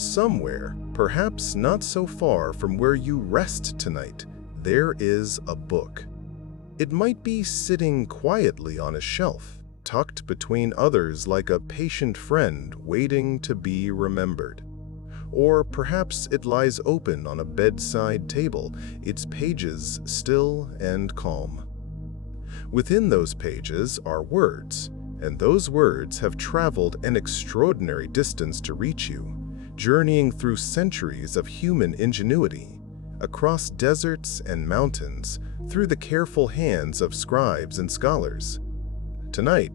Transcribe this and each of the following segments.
Somewhere, perhaps not so far from where you rest tonight, there is a book. It might be sitting quietly on a shelf, tucked between others like a patient friend waiting to be remembered. Or perhaps it lies open on a bedside table, its pages still and calm. Within those pages are words, and those words have traveled an extraordinary distance to reach you, journeying through centuries of human ingenuity, across deserts and mountains, through the careful hands of scribes and scholars. Tonight,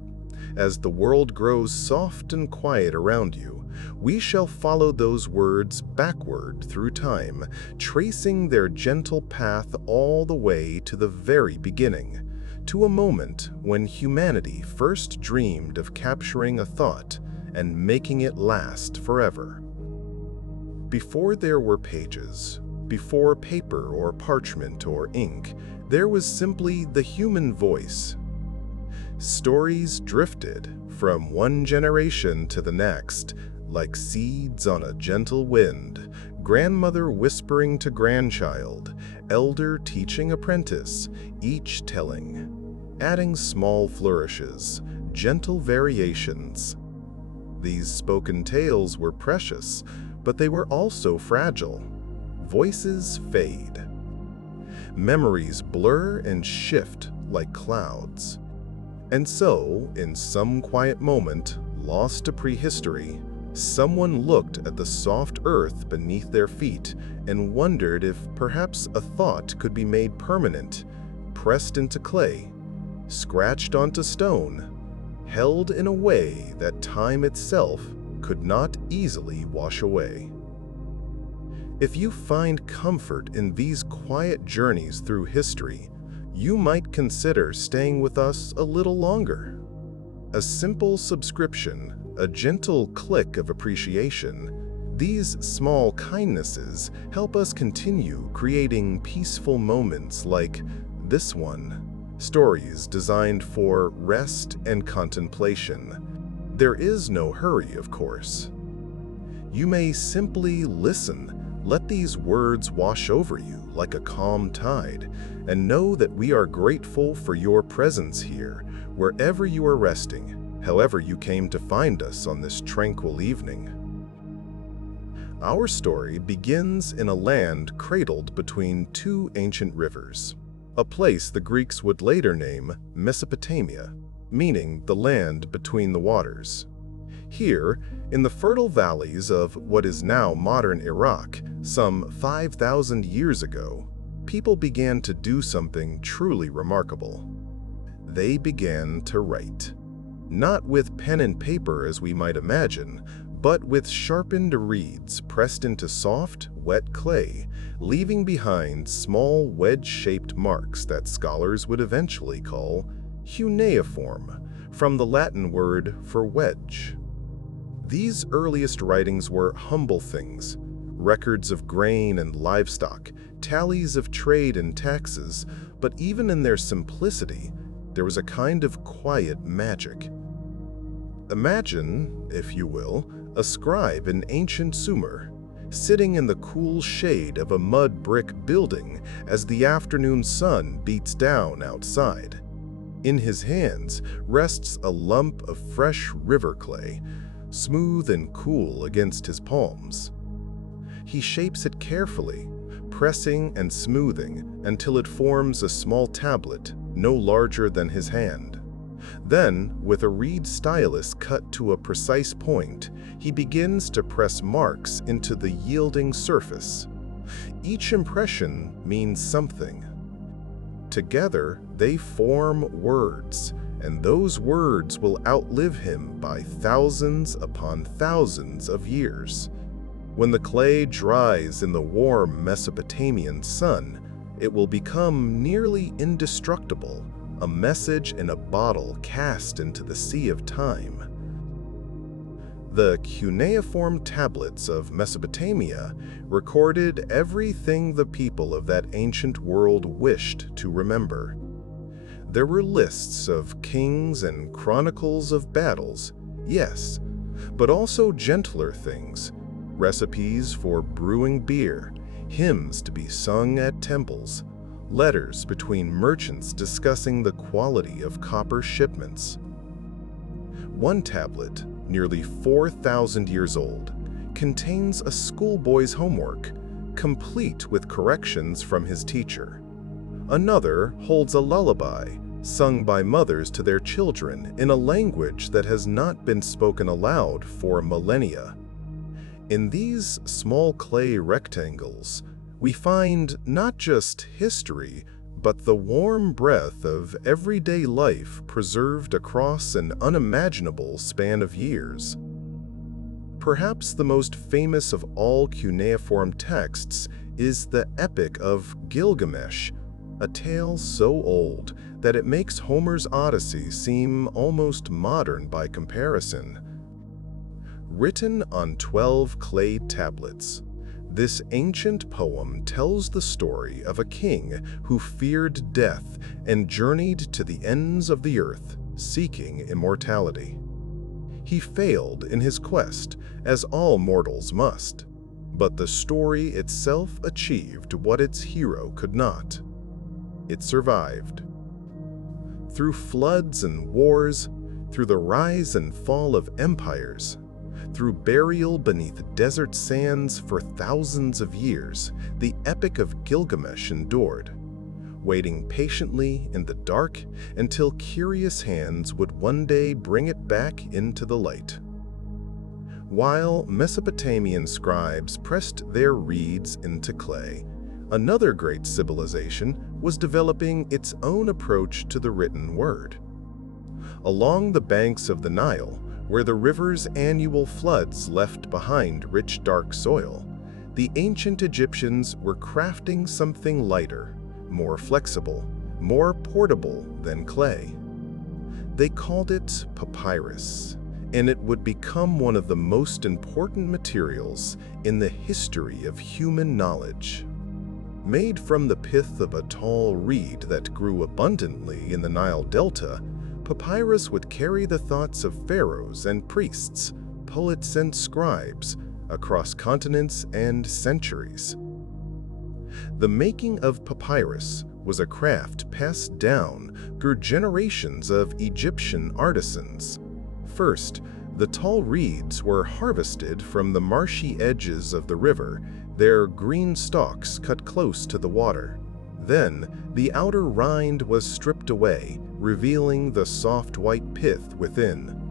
as the world grows soft and quiet around you, we shall follow those words backward through time, tracing their gentle path all the way to the very beginning, to a moment when humanity first dreamed of capturing a thought and making it last forever. Before there were pages, before paper or parchment or ink, there was simply the human voice. Stories drifted from one generation to the next, like seeds on a gentle wind, grandmother whispering to grandchild, elder teaching apprentice, each telling, adding small flourishes, gentle variations. These spoken tales were precious, but they were also fragile. Voices fade. Memories blur and shift like clouds. And so, in some quiet moment, lost to prehistory, someone looked at the soft earth beneath their feet and wondered if perhaps a thought could be made permanent, pressed into clay, scratched onto stone, held in a way that time itself could not easily wash away. If you find comfort in these quiet journeys through history, you might consider staying with us a little longer. A simple subscription, a gentle click of appreciation, these small kindnesses help us continue creating peaceful moments like this one, stories designed for rest and contemplation. There is no hurry, of course. You may simply listen, let these words wash over you like a calm tide, and know that we are grateful for your presence here, wherever you are resting, however you came to find us on this tranquil evening. Our story begins in a land cradled between two ancient rivers, a place the Greeks would later name Mesopotamia, meaning the land between the waters. Here, in the fertile valleys of what is now modern Iraq, some 5,000 years ago, people began to do something truly remarkable. They began to write. Not with pen and paper as we might imagine, but with sharpened reeds pressed into soft, wet clay, leaving behind small wedge-shaped marks that scholars would eventually call cuneiform, from the Latin word for wedge. These earliest writings were humble things, records of grain and livestock, tallies of trade and taxes, but even in their simplicity, there was a kind of quiet magic. Imagine, if you will, a scribe in ancient Sumer, sitting in the cool shade of a mud brick building as the afternoon sun beats down outside. In his hands rests a lump of fresh river clay, smooth and cool against his palms. He shapes it carefully, pressing and smoothing until it forms a small tablet no larger than his hand. Then, with a reed stylus cut to a precise point, he begins to press marks into the yielding surface. Each impression means something. Together, they form words, and those words will outlive him by thousands upon thousands of years. When the clay dries in the warm Mesopotamian sun, it will become nearly indestructible, a message in a bottle cast into the sea of time. The cuneiform tablets of Mesopotamia recorded everything the people of that ancient world wished to remember. There were lists of kings and chronicles of battles, yes, but also gentler things, recipes for brewing beer, hymns to be sung at temples, letters between merchants discussing the quality of copper shipments. One tablet, nearly 4,000 years old, contains a schoolboy's homework, complete with corrections from his teacher. Another holds a lullaby, sung by mothers to their children in a language that has not been spoken aloud for millennia. In these small clay rectangles, we find not just history, but the warm breath of everyday life preserved across an unimaginable span of years. Perhaps the most famous of all cuneiform texts is the Epic of Gilgamesh, a tale so old that it makes Homer's Odyssey seem almost modern by comparison. Written on 12 clay tablets, this ancient poem tells the story of a king who feared death and journeyed to the ends of the earth, seeking immortality. He failed in his quest, as all mortals must, but the story itself achieved what its hero could not. It survived. Through floods and wars, through the rise and fall of empires, through burial beneath desert sands for thousands of years, the Epic of Gilgamesh endured, waiting patiently in the dark until curious hands would one day bring it back into the light. While Mesopotamian scribes pressed their reeds into clay, another great civilization was developing its own approach to the written word. Along the banks of the Nile, where the river's annual floods left behind rich dark soil, the ancient Egyptians were crafting something lighter, more flexible, more portable than clay. They called it papyrus, and it would become one of the most important materials in the history of human knowledge. Made from the pith of a tall reed that grew abundantly in the Nile Delta, papyrus would carry the thoughts of pharaohs and priests, poets and scribes, across continents and centuries. The making of papyrus was a craft passed down through generations of Egyptian artisans. First, the tall reeds were harvested from the marshy edges of the river, their green stalks cut close to the water. Then, the outer rind was stripped away, revealing the soft white pith within.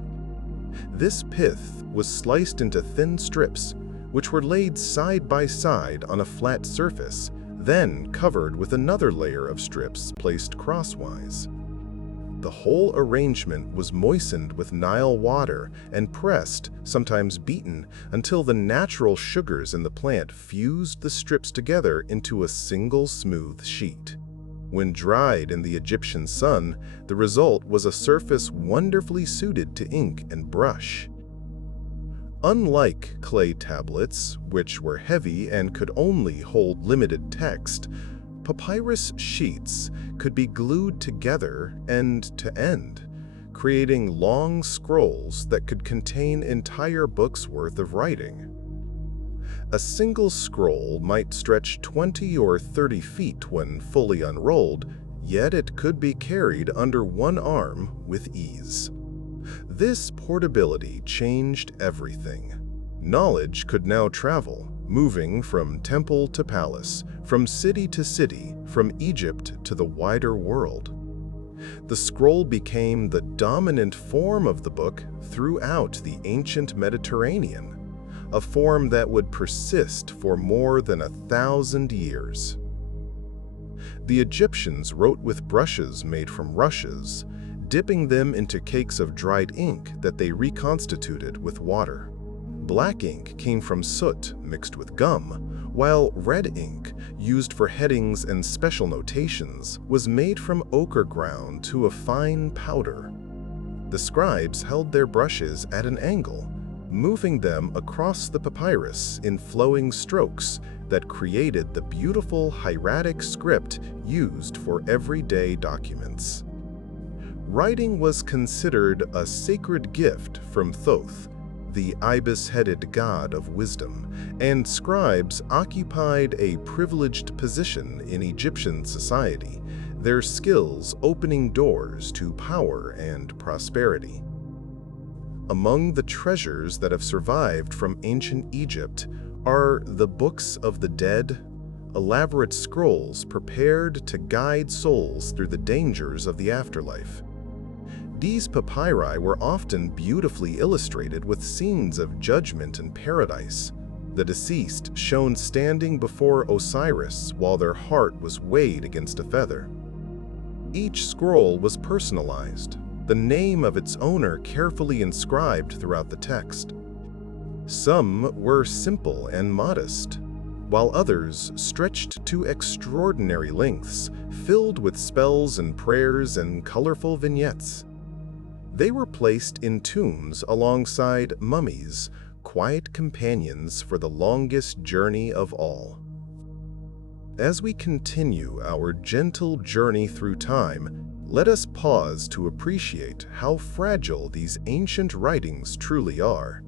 This pith was sliced into thin strips, which were laid side by side on a flat surface, then covered with another layer of strips placed crosswise. The whole arrangement was moistened with Nile water and pressed, sometimes beaten, until the natural sugars in the plant fused the strips together into a single smooth sheet. When dried in the Egyptian sun, the result was a surface wonderfully suited to ink and brush. Unlike clay tablets, which were heavy and could only hold limited text, papyrus sheets could be glued together end to end, creating long scrolls that could contain entire books' worth of writing. A single scroll might stretch 20 or 30 feet when fully unrolled, yet it could be carried under one arm with ease. This portability changed everything. Knowledge could now travel, moving from temple to palace, from city to city, from Egypt to the wider world. The scroll became the dominant form of the book throughout the ancient Mediterranean, a form that would persist for more than 1,000 years. The Egyptians wrote with brushes made from rushes, dipping them into cakes of dried ink that they reconstituted with water. Black ink came from soot mixed with gum, while red ink, used for headings and special notations, was made from ochre ground to a fine powder. The scribes held their brushes at an angle, moving them across the papyrus in flowing strokes that created the beautiful hieratic script used for everyday documents. Writing was considered a sacred gift from Thoth, the ibis-headed god of wisdom, and scribes occupied a privileged position in Egyptian society, their skills opening doors to power and prosperity. Among the treasures that have survived from ancient Egypt are the books of the dead, elaborate scrolls prepared to guide souls through the dangers of the afterlife. These papyri were often beautifully illustrated with scenes of judgment and paradise, the deceased shown standing before Osiris while their heart was weighed against a feather. Each scroll was personalized, the name of its owner carefully inscribed throughout the text. Some were simple and modest, while others stretched to extraordinary lengths, filled with spells and prayers and colorful vignettes. They were placed in tombs alongside mummies, quiet companions for the longest journey of all. As we continue our gentle journey through time, let us pause to appreciate how fragile these ancient writings truly are.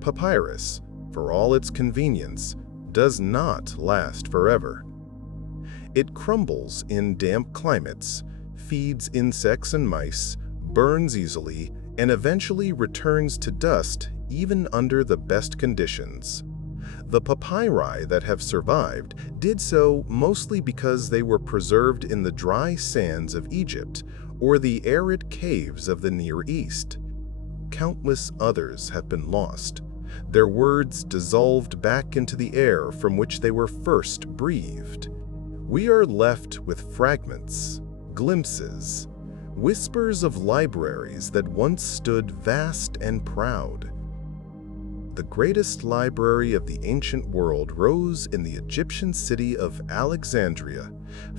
Papyrus, for all its convenience, does not last forever. It crumbles in damp climates, feeds insects and mice, burns easily, and eventually returns to dust even under the best conditions. The papyri that have survived did so mostly because they were preserved in the dry sands of Egypt or the arid caves of the Near East. Countless others have been lost, their words dissolved back into the air from which they were first breathed. We are left with fragments, glimpses, whispers of libraries that once stood vast and proud. The greatest library of the ancient world rose in the Egyptian city of Alexandria,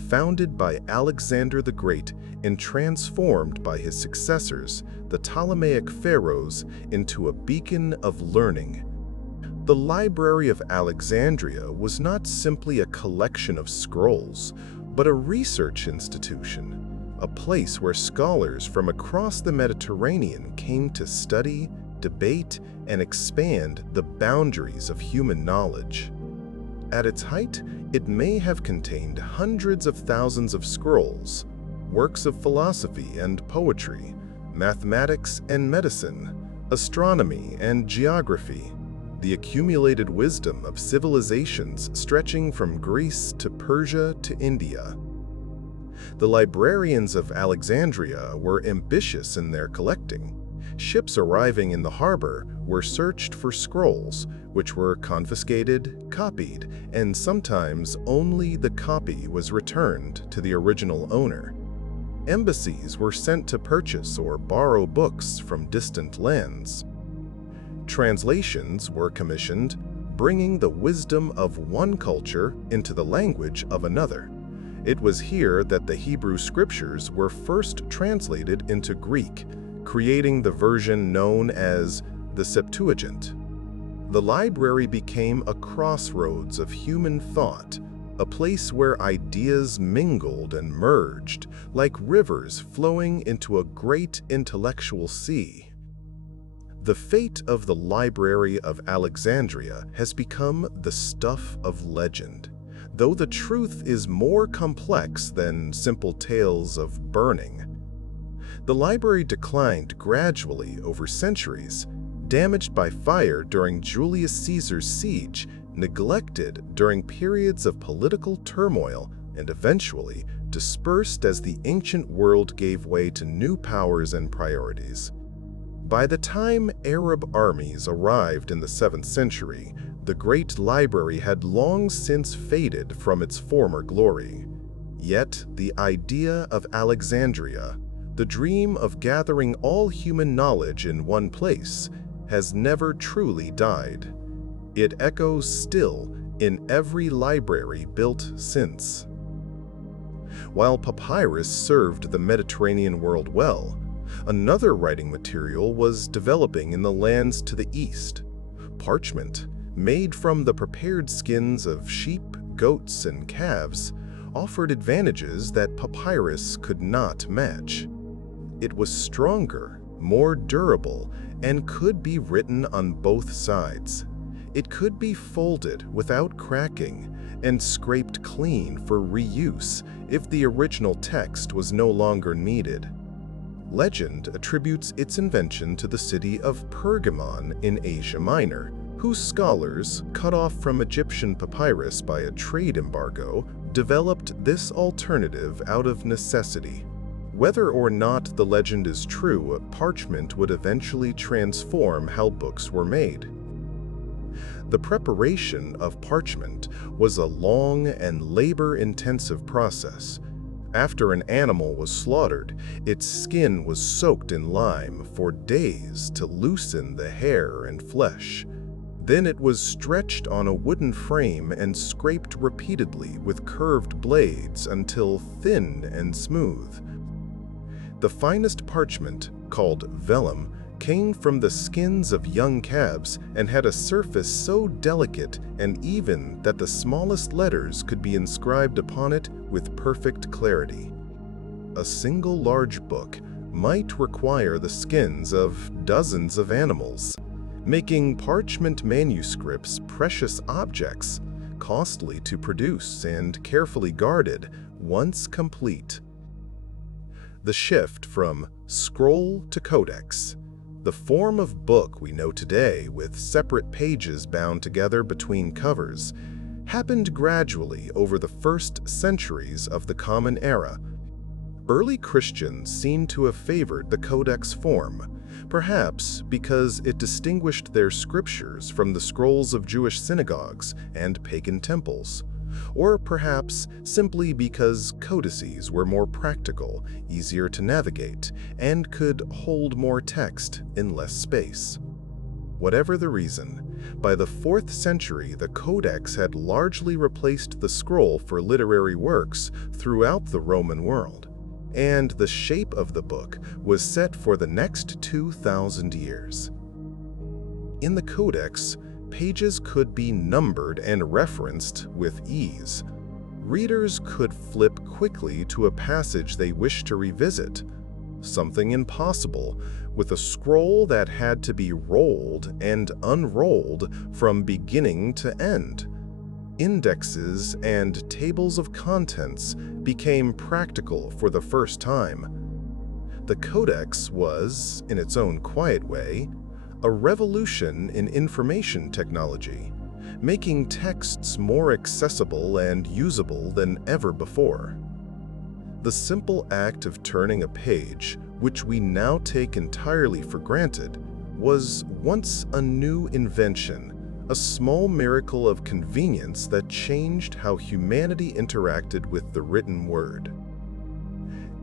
founded by Alexander the Great and transformed by his successors, the Ptolemaic pharaohs, into a beacon of learning. The Library of Alexandria was not simply a collection of scrolls, but a research institution, a place where scholars from across the Mediterranean came to study, debate, and expand the boundaries of human knowledge. At its height, it may have contained hundreds of thousands of scrolls, works of philosophy and poetry, mathematics and medicine, astronomy and geography, the accumulated wisdom of civilizations stretching from Greece to Persia to India. The librarians of Alexandria were ambitious in their collecting. Ships arriving in the harbor were searched for scrolls, which were confiscated, copied, and sometimes only the copy was returned to the original owner. Embassies were sent to purchase or borrow books from distant lands. Translations were commissioned, bringing the wisdom of one culture into the language of another. It was here that the Hebrew scriptures were first translated into Greek, creating the version known as the Septuagint. The library became a crossroads of human thought, a place where ideas mingled and merged like rivers flowing into a great intellectual sea. The fate of the Library of Alexandria has become the stuff of legend, though the truth is more complex than simple tales of burning. The library declined gradually over centuries, damaged by fire during Julius Caesar's siege, neglected during periods of political turmoil, and eventually dispersed as the ancient world gave way to new powers and priorities. By the time Arab armies arrived in the 7th century, the great library had long since faded from its former glory. Yet the idea of Alexandria, the dream of gathering all human knowledge in one place, has never truly died. It echoes still in every library built since. While papyrus served the Mediterranean world well, another writing material was developing in the lands to the east. Parchment, made from the prepared skins of sheep, goats, and calves, offered advantages that papyrus could not match. It was stronger, more durable, and could be written on both sides. It could be folded without cracking and scraped clean for reuse if the original text was no longer needed. Legend attributes its invention to the city of Pergamon in Asia Minor, whose scholars, cut off from Egyptian papyrus by a trade embargo, developed this alternative out of necessity. Whether or not the legend is true, parchment would eventually transform how books were made. The preparation of parchment was a long and labor-intensive process. After an animal was slaughtered, its skin was soaked in lime for days to loosen the hair and flesh. Then it was stretched on a wooden frame and scraped repeatedly with curved blades until thin and smooth. The finest parchment, called vellum, came from the skins of young calves and had a surface so delicate and even that the smallest letters could be inscribed upon it with perfect clarity. A single large book might require the skins of dozens of animals, making parchment manuscripts precious objects, costly to produce and carefully guarded once complete. The shift from scroll to codex, the form of book we know today with separate pages bound together between covers, happened gradually over the first centuries of the Common Era. Early Christians seem to have favored the codex form, perhaps because it distinguished their scriptures from the scrolls of Jewish synagogues and pagan temples, or perhaps simply because codices were more practical, easier to navigate, and could hold more text in less space. Whatever the reason, by the 4th century the codex had largely replaced the scroll for literary works throughout the Roman world, and the shape of the book was set for the next 2,000 years. In the codex, pages could be numbered and referenced with ease. Readers could flip quickly to a passage they wished to revisit, something impossible with a scroll that had to be rolled and unrolled from beginning to end. Indexes and tables of contents became practical for the first time. The codex was, in its own quiet way, a revolution in information technology, making texts more accessible and usable than ever before. The simple act of turning a page, which we now take entirely for granted, was once a new invention, a small miracle of convenience that changed how humanity interacted with the written word.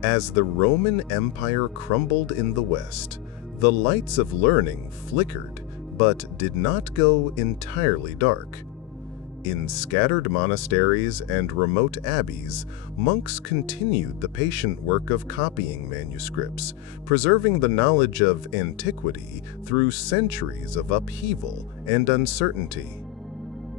As the Roman Empire crumbled in the West, the lights of learning flickered, but did not go entirely dark. In scattered monasteries and remote abbeys, monks continued the patient work of copying manuscripts, preserving the knowledge of antiquity through centuries of upheaval and uncertainty.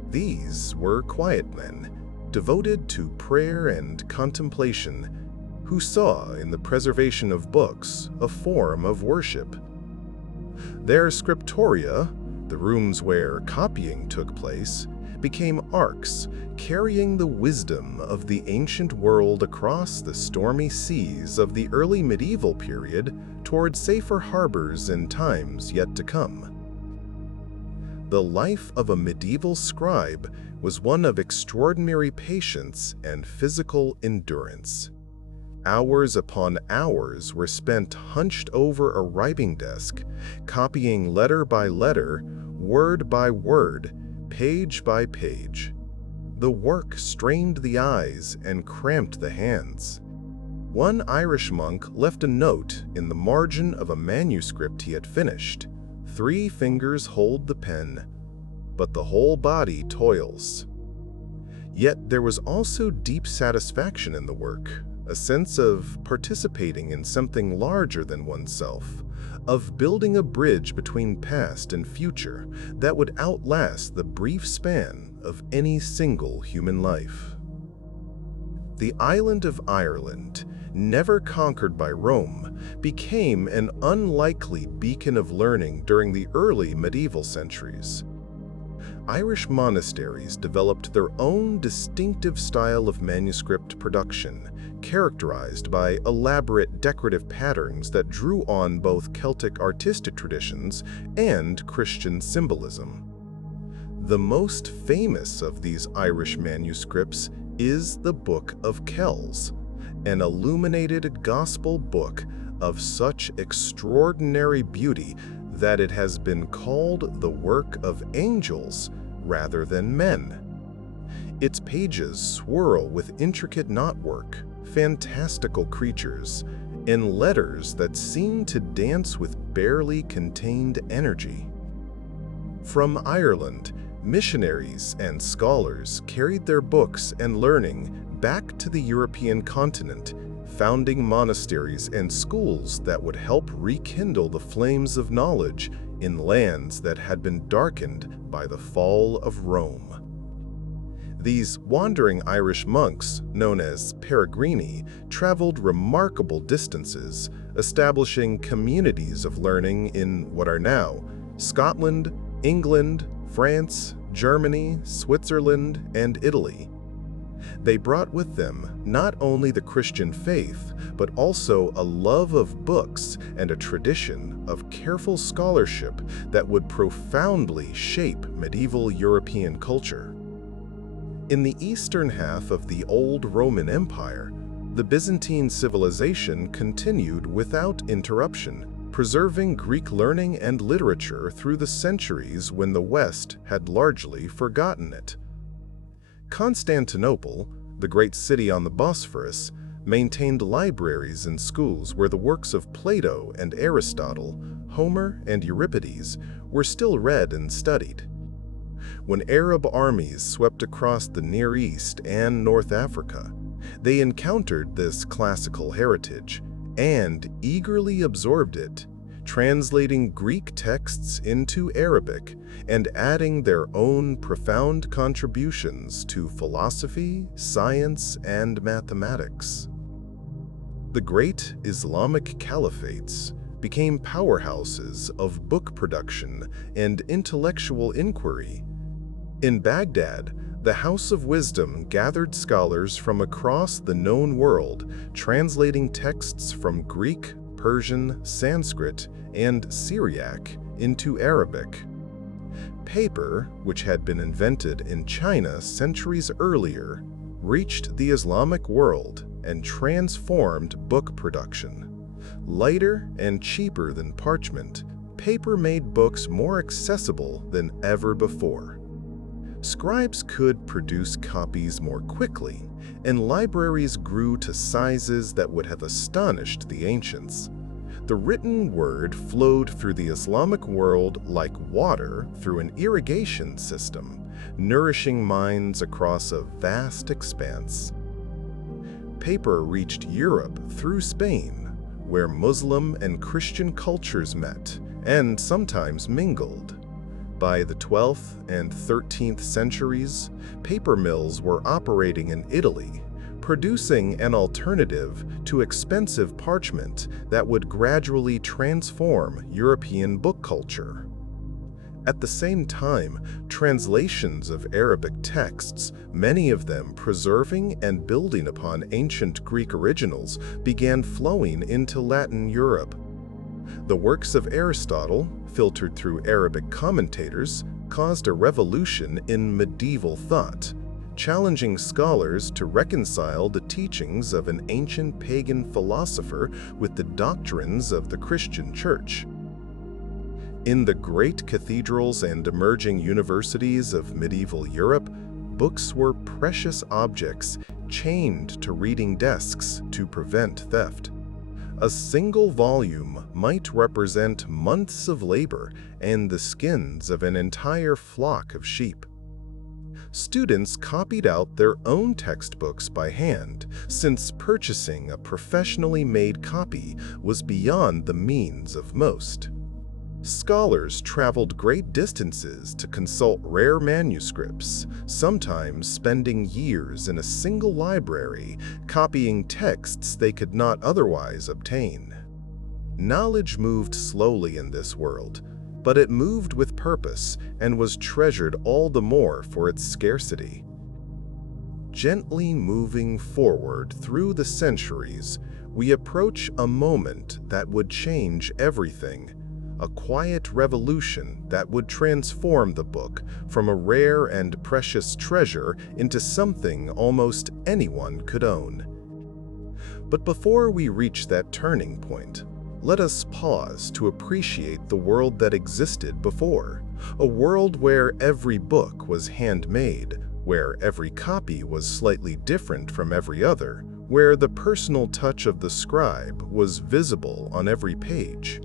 These were quiet men, devoted to prayer and contemplation, who saw in the preservation of books a form of worship. Their scriptoria, the rooms where copying took place, became arks carrying the wisdom of the ancient world across the stormy seas of the early medieval period toward safer harbors in times yet to come. The life of a medieval scribe was one of extraordinary patience and physical endurance. Hours upon hours were spent hunched over a writing desk, copying letter by letter, word by word, page by page. The work strained the eyes and cramped the hands. One Irish monk left a note in the margin of a manuscript he had finished. 3 fingers hold the pen, but the whole body toils. Yet there was also deep satisfaction in the work, a sense of participating in something larger than oneself, of building a bridge between past and future that would outlast the brief span of any single human life. the island of Ireland, never conquered by Rome, became an unlikely beacon of learning during the early medieval centuries. Irish monasteries developed their own distinctive style of manuscript production, characterized by elaborate decorative patterns that drew on both Celtic artistic traditions and Christian symbolism. The most famous of these Irish manuscripts is the Book of Kells, an illuminated gospel book of such extraordinary beauty that it has been called the work of angels rather than men. Its pages swirl with intricate knotwork, fantastical creatures, and letters that seem to dance with barely contained energy. From Ireland, missionaries and scholars carried their books and learning back to the European continent, founding monasteries and schools that would help rekindle the flames of knowledge in lands that had been darkened by the fall of Rome. These wandering Irish monks, known as peregrini, traveled remarkable distances, establishing communities of learning in what are now Scotland, England, France, Germany, Switzerland, and Italy. They brought with them not only the Christian faith, but also a love of books and a tradition of careful scholarship that would profoundly shape medieval European culture. In the eastern half of the old Roman Empire, the Byzantine civilization continued without interruption, preserving Greek learning and literature through the centuries when the West had largely forgotten it. Constantinople, the great city on the Bosphorus, maintained libraries and schools where the works of Plato and Aristotle, Homer and Euripides were still read and studied. When Arab armies swept across the Near East and North Africa, they encountered this classical heritage and eagerly absorbed it, translating Greek texts into Arabic and adding their own profound contributions to philosophy, science, and mathematics. The great Islamic caliphates became powerhouses of book production and intellectual inquiry. In Baghdad, the House of Wisdom gathered scholars from across the known world, translating texts from Greek, Persian, Sanskrit, and Syriac into Arabic. Paper, which had been invented in China centuries earlier, reached the Islamic world and transformed book production. Lighter and cheaper than parchment, paper made books more accessible than ever before. Scribes could produce copies more quickly, and libraries grew to sizes that would have astonished the ancients. The written word flowed through the Islamic world like water through an irrigation system, nourishing minds across a vast expanse. Paper reached Europe through Spain, where Muslim and Christian cultures met and sometimes mingled. By the 12th and 13th centuries, paper mills were operating in Italy, producing an alternative to expensive parchment that would gradually transform European book culture. At the same time, translations of Arabic texts, many of them preserving and building upon ancient Greek originals, began flowing into Latin Europe. The works of Aristotle, filtered through Arabic commentators, caused a revolution in medieval thought, challenging scholars to reconcile the teachings of an ancient pagan philosopher with the doctrines of the Christian Church. In the great cathedrals and emerging universities of medieval Europe, books were precious objects chained to reading desks to prevent theft. A single volume might represent months of labor and the skins of an entire flock of sheep. Students copied out their own textbooks by hand, since purchasing a professionally made copy was beyond the means of most. Scholars traveled great distances to consult rare manuscripts, sometimes spending years in a single library copying texts they could not otherwise obtain. Knowledge moved slowly in this world, but it moved with purpose and was treasured all the more for its scarcity. Gently moving forward through the centuries, we approach a moment that would change everything, a quiet revolution that would transform the book from a rare and precious treasure into something almost anyone could own. But before we reach that turning point, let us pause to appreciate the world that existed before, a world where every book was handmade, where every copy was slightly different from every other, where the personal touch of the scribe was visible on every page.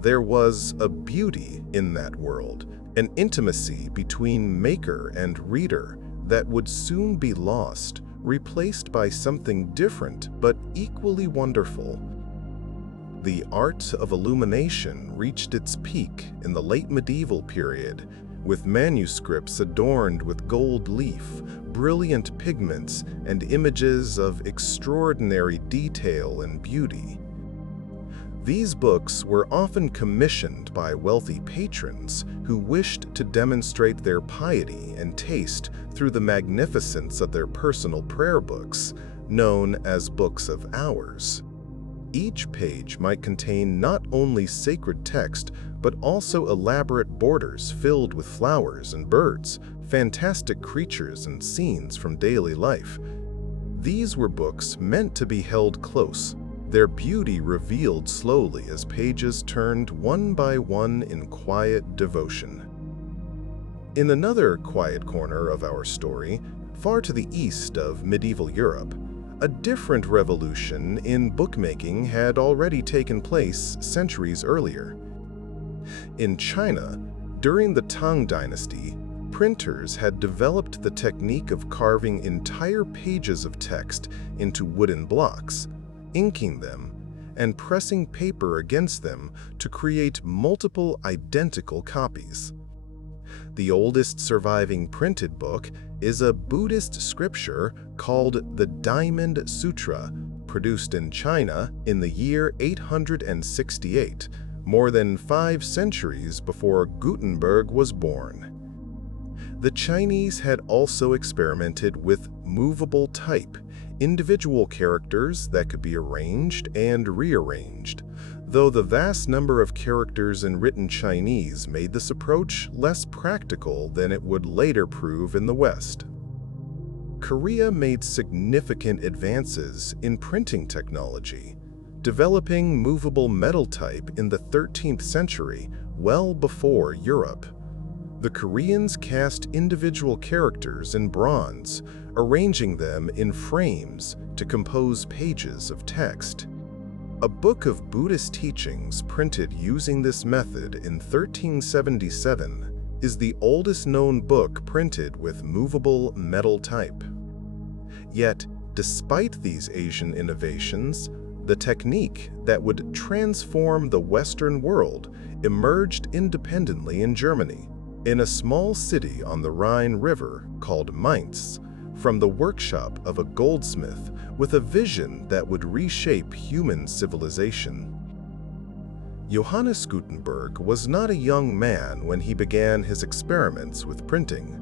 There was a beauty in that world, an intimacy between maker and reader that would soon be lost, replaced by something different but equally wonderful. The art of illumination reached its peak in the late medieval period, with manuscripts adorned with gold leaf, brilliant pigments, and images of extraordinary detail and beauty. These books were often commissioned by wealthy patrons who wished to demonstrate their piety and taste through the magnificence of their personal prayer books, known as books of hours. Each page might contain not only sacred text, but also elaborate borders filled with flowers and birds, fantastic creatures and scenes from daily life. These were books meant to be held close, their beauty revealed slowly as pages turned one by one in quiet devotion. In another quiet corner of our story, far to the east of medieval Europe, a different revolution in bookmaking had already taken place centuries earlier. In China, during the Tang Dynasty, printers had developed the technique of carving entire pages of text into wooden blocks, inking them, and pressing paper against them to create multiple identical copies. The oldest surviving printed book is a Buddhist scripture called the Diamond Sutra, produced in China in the year 868, more than 5 centuries before Gutenberg was born. The Chinese had also experimented with movable type, individual characters that could be arranged and rearranged, though the vast number of characters in written Chinese made this approach less practical than it would later prove in the West. Korea made significant advances in printing technology, developing movable metal type in the 13th century, well before Europe. The Koreans cast individual characters in bronze, arranging them in frames to compose pages of text. A book of Buddhist teachings printed using this method in 1377 is the oldest known book printed with movable metal type. Yet, despite these Asian innovations, the technique that would transform the Western world emerged independently in Germany, in a small city on the Rhine River called Mainz, from the workshop of a goldsmith with a vision that would reshape human civilization. Johannes Gutenberg was not a young man when he began his experiments with printing.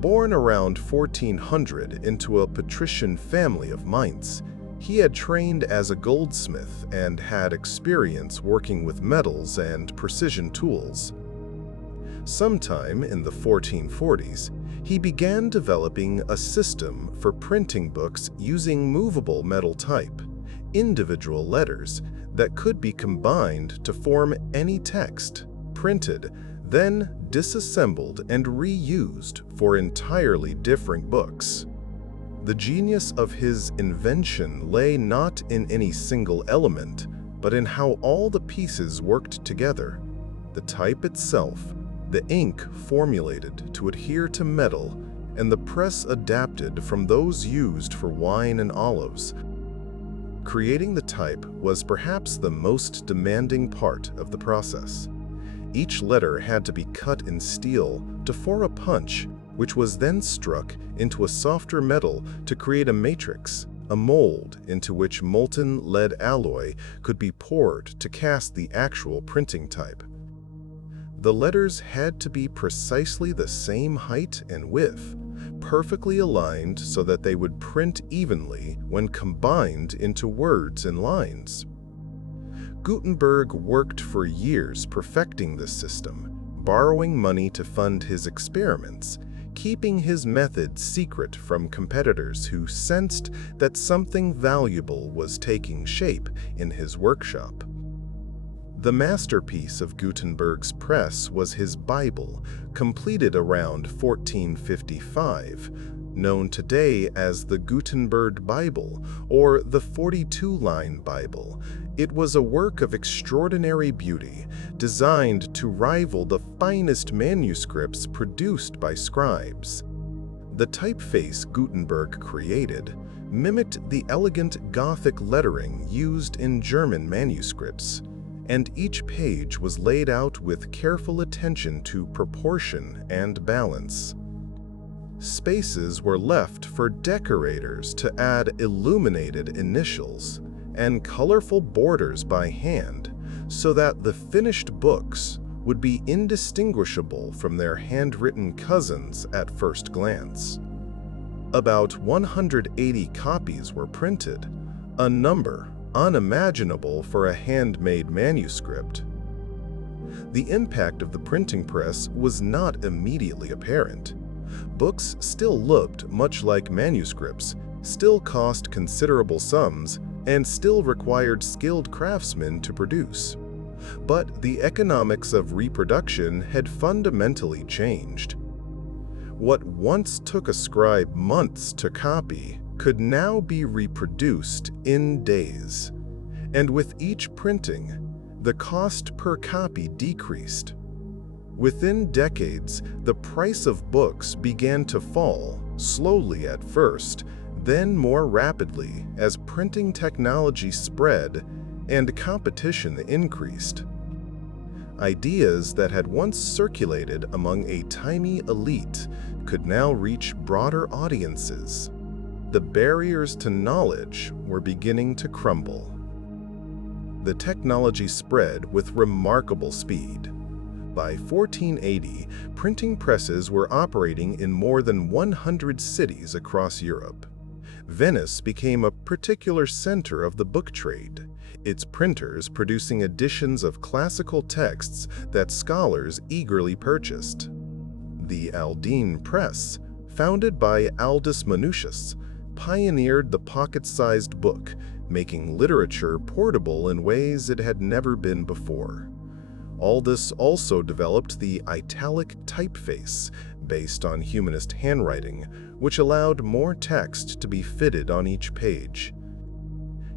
Born around 1400 into a patrician family of Mainz, he had trained as a goldsmith and had experience working with metals and precision tools. Sometime in the 1440s, he began developing a system for printing books using movable metal type, individual letters that could be combined to form any text, printed, then disassembled and reused for entirely different books. The genius of his invention lay not in any single element, but in how all the pieces worked together. The type itself, the ink formulated to adhere to metal, and the press adapted from those used for wine and olives. Creating the type was perhaps the most demanding part of the process. Each letter had to be cut in steel to form a punch, which was then struck into a softer metal to create a matrix, a mold into which molten lead alloy could be poured to cast the actual printing type. The letters had to be precisely the same height and width, perfectly aligned so that they would print evenly when combined into words and lines. Gutenberg worked for years perfecting this system, borrowing money to fund his experiments, keeping his method secret from competitors who sensed that something valuable was taking shape in his workshop. The masterpiece of Gutenberg's press was his Bible, completed around 1455, known today as the Gutenberg Bible or the 42-line Bible. It was a work of extraordinary beauty, designed to rival the finest manuscripts produced by scribes. The typeface Gutenberg created mimicked the elegant Gothic lettering used in German manuscripts, and each page was laid out with careful attention to proportion and balance. Spaces were left for decorators to add illuminated initials and colorful borders by hand so that the finished books would be indistinguishable from their handwritten cousins at first glance. About 180 copies were printed, a number unimaginable for a handmade manuscript. The impact of the printing press was not immediately apparent. Books still looked much like manuscripts, still cost considerable sums, and still required skilled craftsmen to produce. But the economics of reproduction had fundamentally changed. What once took a scribe months to copy could now be reproduced in days, and with each printing, the cost per copy decreased. Within decades, the price of books began to fall, slowly at first, then more rapidly as printing technology spread and competition increased. Ideas that had once circulated among a tiny elite could now reach broader audiences. The barriers to knowledge were beginning to crumble. The technology spread with remarkable speed. By 1480, printing presses were operating in more than 100 cities across Europe. Venice became a particular center of the book trade, its printers producing editions of classical texts that scholars eagerly purchased. The Aldine Press, founded by Aldus Manutius, pioneered the pocket-sized book, making literature portable in ways it had never been before. Aldus also developed the italic typeface, based on humanist handwriting, which allowed more text to be fitted on each page.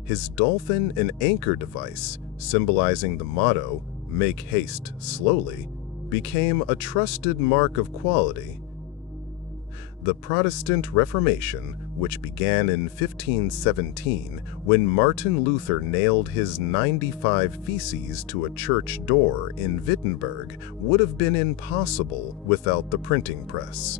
His dolphin and anchor device, symbolizing the motto, "Make haste slowly," became a trusted mark of quality. The Protestant Reformation, which began in 1517 when Martin Luther nailed his 95 Theses to a church door in Wittenberg, would have been impossible without the printing press.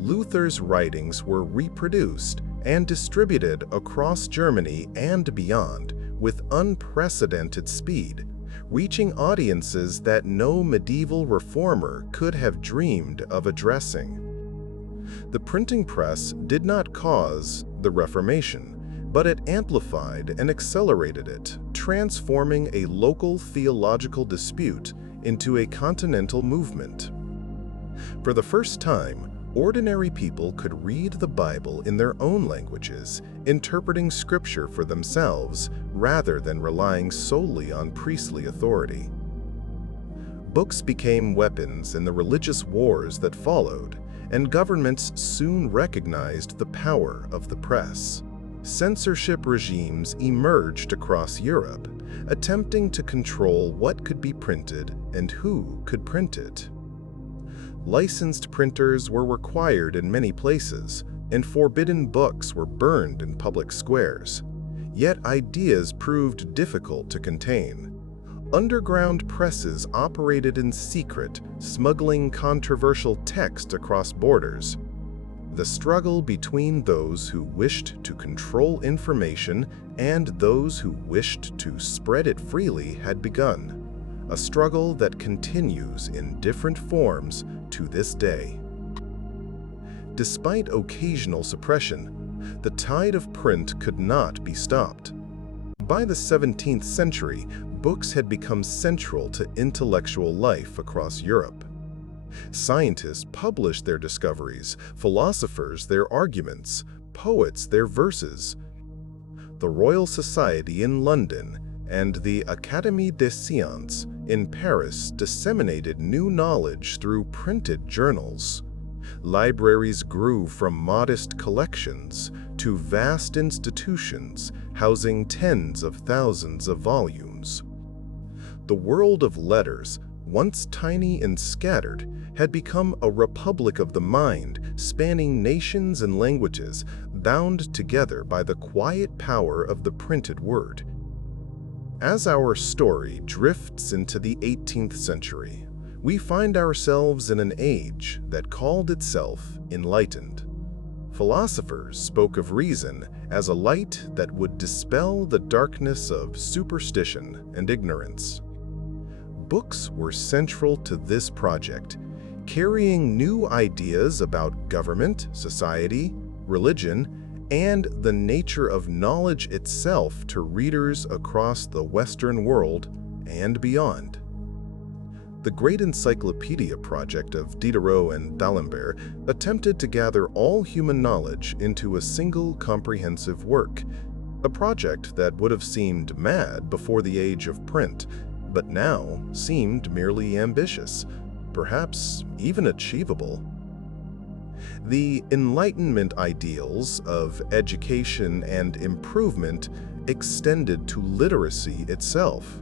Luther's writings were reproduced and distributed across Germany and beyond with unprecedented speed, reaching audiences that no medieval reformer could have dreamed of addressing. The printing press did not cause the Reformation, but it amplified and accelerated it, transforming a local theological dispute into a continental movement. For the first time, ordinary people could read the Bible in their own languages, interpreting Scripture for themselves rather than relying solely on priestly authority. Books became weapons in the religious wars that followed, and governments soon recognized the power of the press. Censorship regimes emerged across Europe, attempting to control what could be printed and who could print it. Licensed printers were required in many places, and forbidden books were burned in public squares. Yet ideas proved difficult to contain. Underground presses operated in secret, smuggling controversial text across borders. The struggle between those who wished to control information and those who wished to spread it freely had begun, a struggle that continues in different forms to this day. Despite occasional suppression, the tide of print could not be stopped. By the 17th century, books had become central to intellectual life across Europe. Scientists published their discoveries, philosophers their arguments, poets their verses. The Royal Society in London and the Académie des Sciences in Paris disseminated new knowledge through printed journals. Libraries grew from modest collections to vast institutions housing tens of thousands of volumes. The world of letters, once tiny and scattered, had become a republic of the mind, spanning nations and languages, bound together by the quiet power of the printed word. As our story drifts into the 18th century, we find ourselves in an age that called itself enlightened. Philosophers spoke of reason as a light that would dispel the darkness of superstition and ignorance. Books were central to this project, carrying new ideas about government, society, religion, and the nature of knowledge itself to readers across the Western world and beyond. The Great Encyclopedia project of Diderot and D'Alembert attempted to gather all human knowledge into a single comprehensive work, a project that would have seemed mad before the age of print, but now seemed merely ambitious, perhaps even achievable. The Enlightenment ideals of education and improvement extended to literacy itself.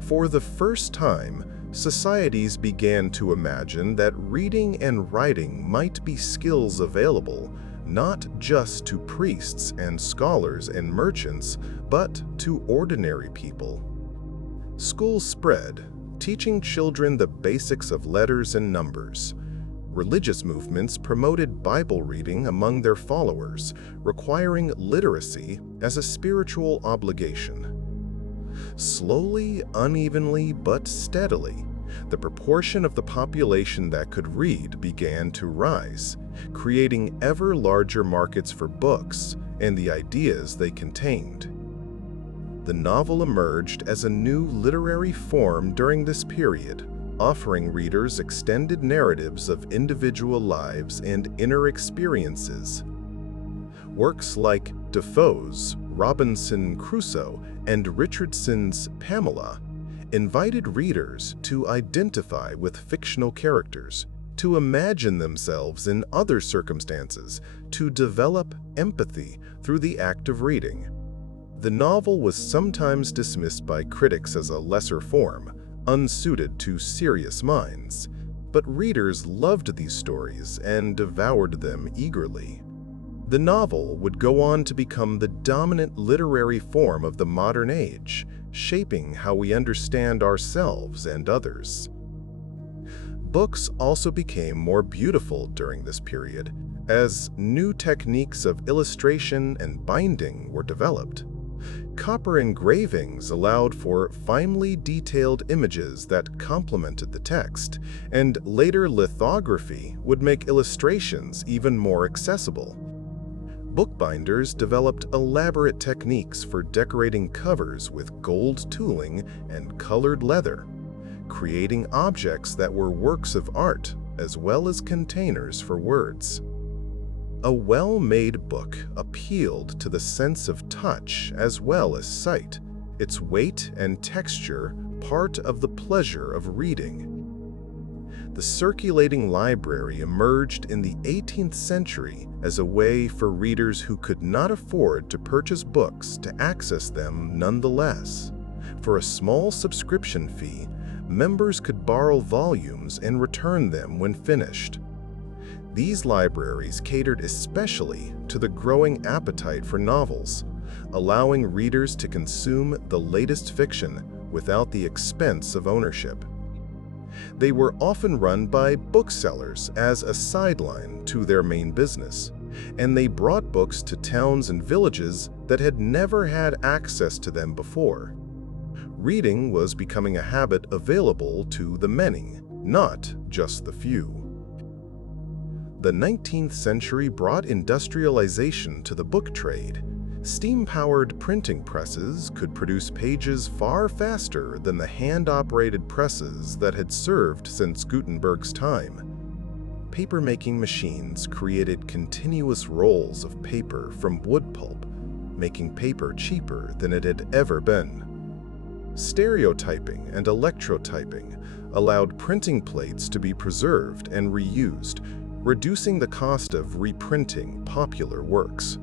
For the first time, societies began to imagine that reading and writing might be skills available not just to priests and scholars and merchants, but to ordinary people. Schools spread, teaching children the basics of letters and numbers. Religious movements promoted Bible reading among their followers, requiring literacy as a spiritual obligation. Slowly, unevenly, but steadily, the proportion of the population that could read began to rise, creating ever larger markets for books and the ideas they contained. The novel emerged as a new literary form during this period, offering readers extended narratives of individual lives and inner experiences. Works like Defoe's Robinson Crusoe and Richardson's Pamela invited readers to identify with fictional characters, to imagine themselves in other circumstances, to develop empathy through the act of reading. The novel was sometimes dismissed by critics as a lesser form, unsuited to serious minds, but readers loved these stories and devoured them eagerly. The novel would go on to become the dominant literary form of the modern age, shaping how we understand ourselves and others. Books also became more beautiful during this period, as new techniques of illustration and binding were developed. Copper engravings allowed for finely detailed images that complemented the text, and later lithography would make illustrations even more accessible. Bookbinders developed elaborate techniques for decorating covers with gold tooling and colored leather, creating objects that were works of art as well as containers for words. A well-made book appealed to the sense of touch as well as sight, its weight and texture part of the pleasure of reading. The circulating library emerged in the 18th century as a way for readers who could not afford to purchase books to access them nonetheless. For a small subscription fee, members could borrow volumes and return them when finished. These libraries catered especially to the growing appetite for novels, allowing readers to consume the latest fiction without the expense of ownership. They were often run by booksellers as a sideline to their main business, and they brought books to towns and villages that had never had access to them before. Reading was becoming a habit available to the many, not just the few. The 19th century brought industrialization to the book trade. Steam-powered printing presses could produce pages far faster than the hand-operated presses that had served since Gutenberg's time. Paper-making machines created continuous rolls of paper from wood pulp, making paper cheaper than it had ever been. Stereotyping and electrotyping allowed printing plates to be preserved and reused, reducing the cost of reprinting popular works.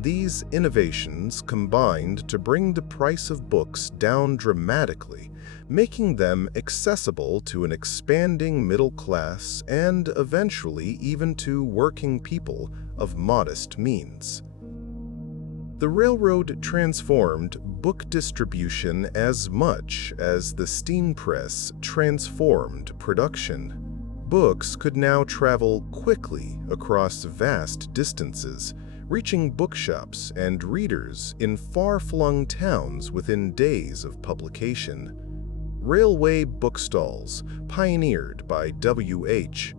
These innovations combined to bring the price of books down dramatically, making them accessible to an expanding middle class and eventually even to working people of modest means. The railroad transformed book distribution as much as the steam press transformed production. Books could now travel quickly across vast distances, reaching bookshops and readers in far-flung towns within days of publication. Railway bookstalls, pioneered by W.H.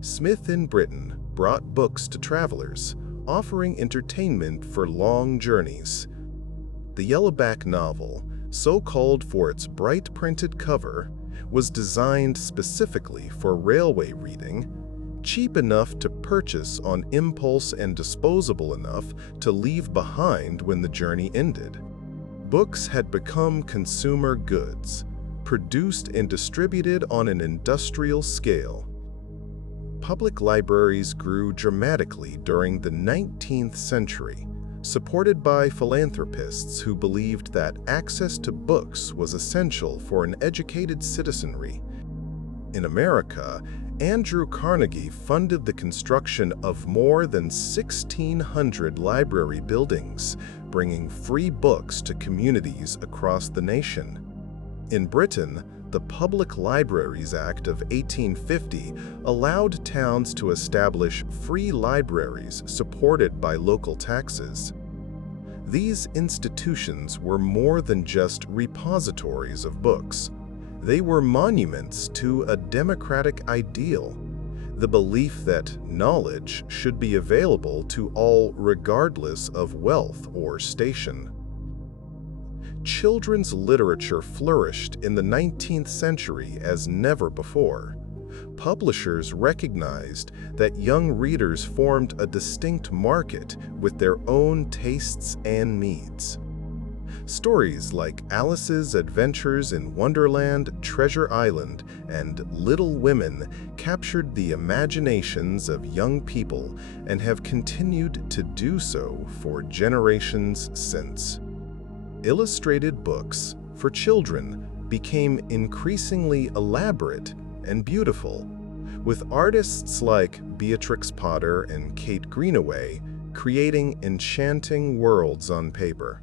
Smith in Britain, brought books to travelers, offering entertainment for long journeys. The yellowback novel, so called for its bright printed cover, was designed specifically for railway reading, cheap enough to purchase on impulse and disposable enough to leave behind when the journey ended. Books had become consumer goods, produced and distributed on an industrial scale. Public libraries grew dramatically during the 19th century, supported by philanthropists who believed that access to books was essential for an educated citizenry. In America, Andrew Carnegie funded the construction of more than 1,600 library buildings, bringing free books to communities across the nation. In Britain, the Public Libraries Act of 1850 allowed towns to establish free libraries supported by local taxes. These institutions were more than just repositories of books. They were monuments to a democratic ideal, the belief that knowledge should be available to all regardless of wealth or station. Children's literature flourished in the 19th century as never before. Publishers recognized that young readers formed a distinct market with their own tastes and needs. Stories like Alice's Adventures in Wonderland, Treasure Island, and Little Women captured the imaginations of young people and have continued to do so for generations since. Illustrated books for children became increasingly elaborate and beautiful, with artists like Beatrix Potter and Kate Greenaway creating enchanting worlds on paper.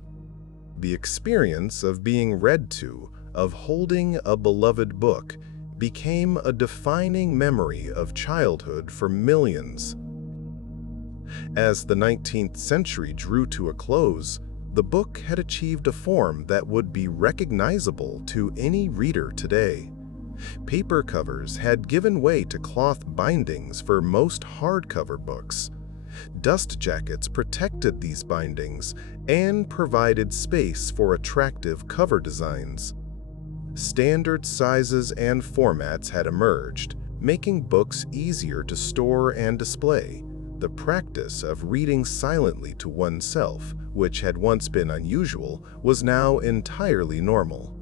The experience of being read to, of holding a beloved book, became a defining memory of childhood for millions. As the 19th century drew to a close, the book had achieved a form that would be recognizable to any reader today. Paper covers had given way to cloth bindings for most hardcover books. Dust jackets protected these bindings and provided space for attractive cover designs. Standard sizes and formats had emerged, making books easier to store and display. The practice of reading silently to oneself, which had once been unusual, was now entirely normal.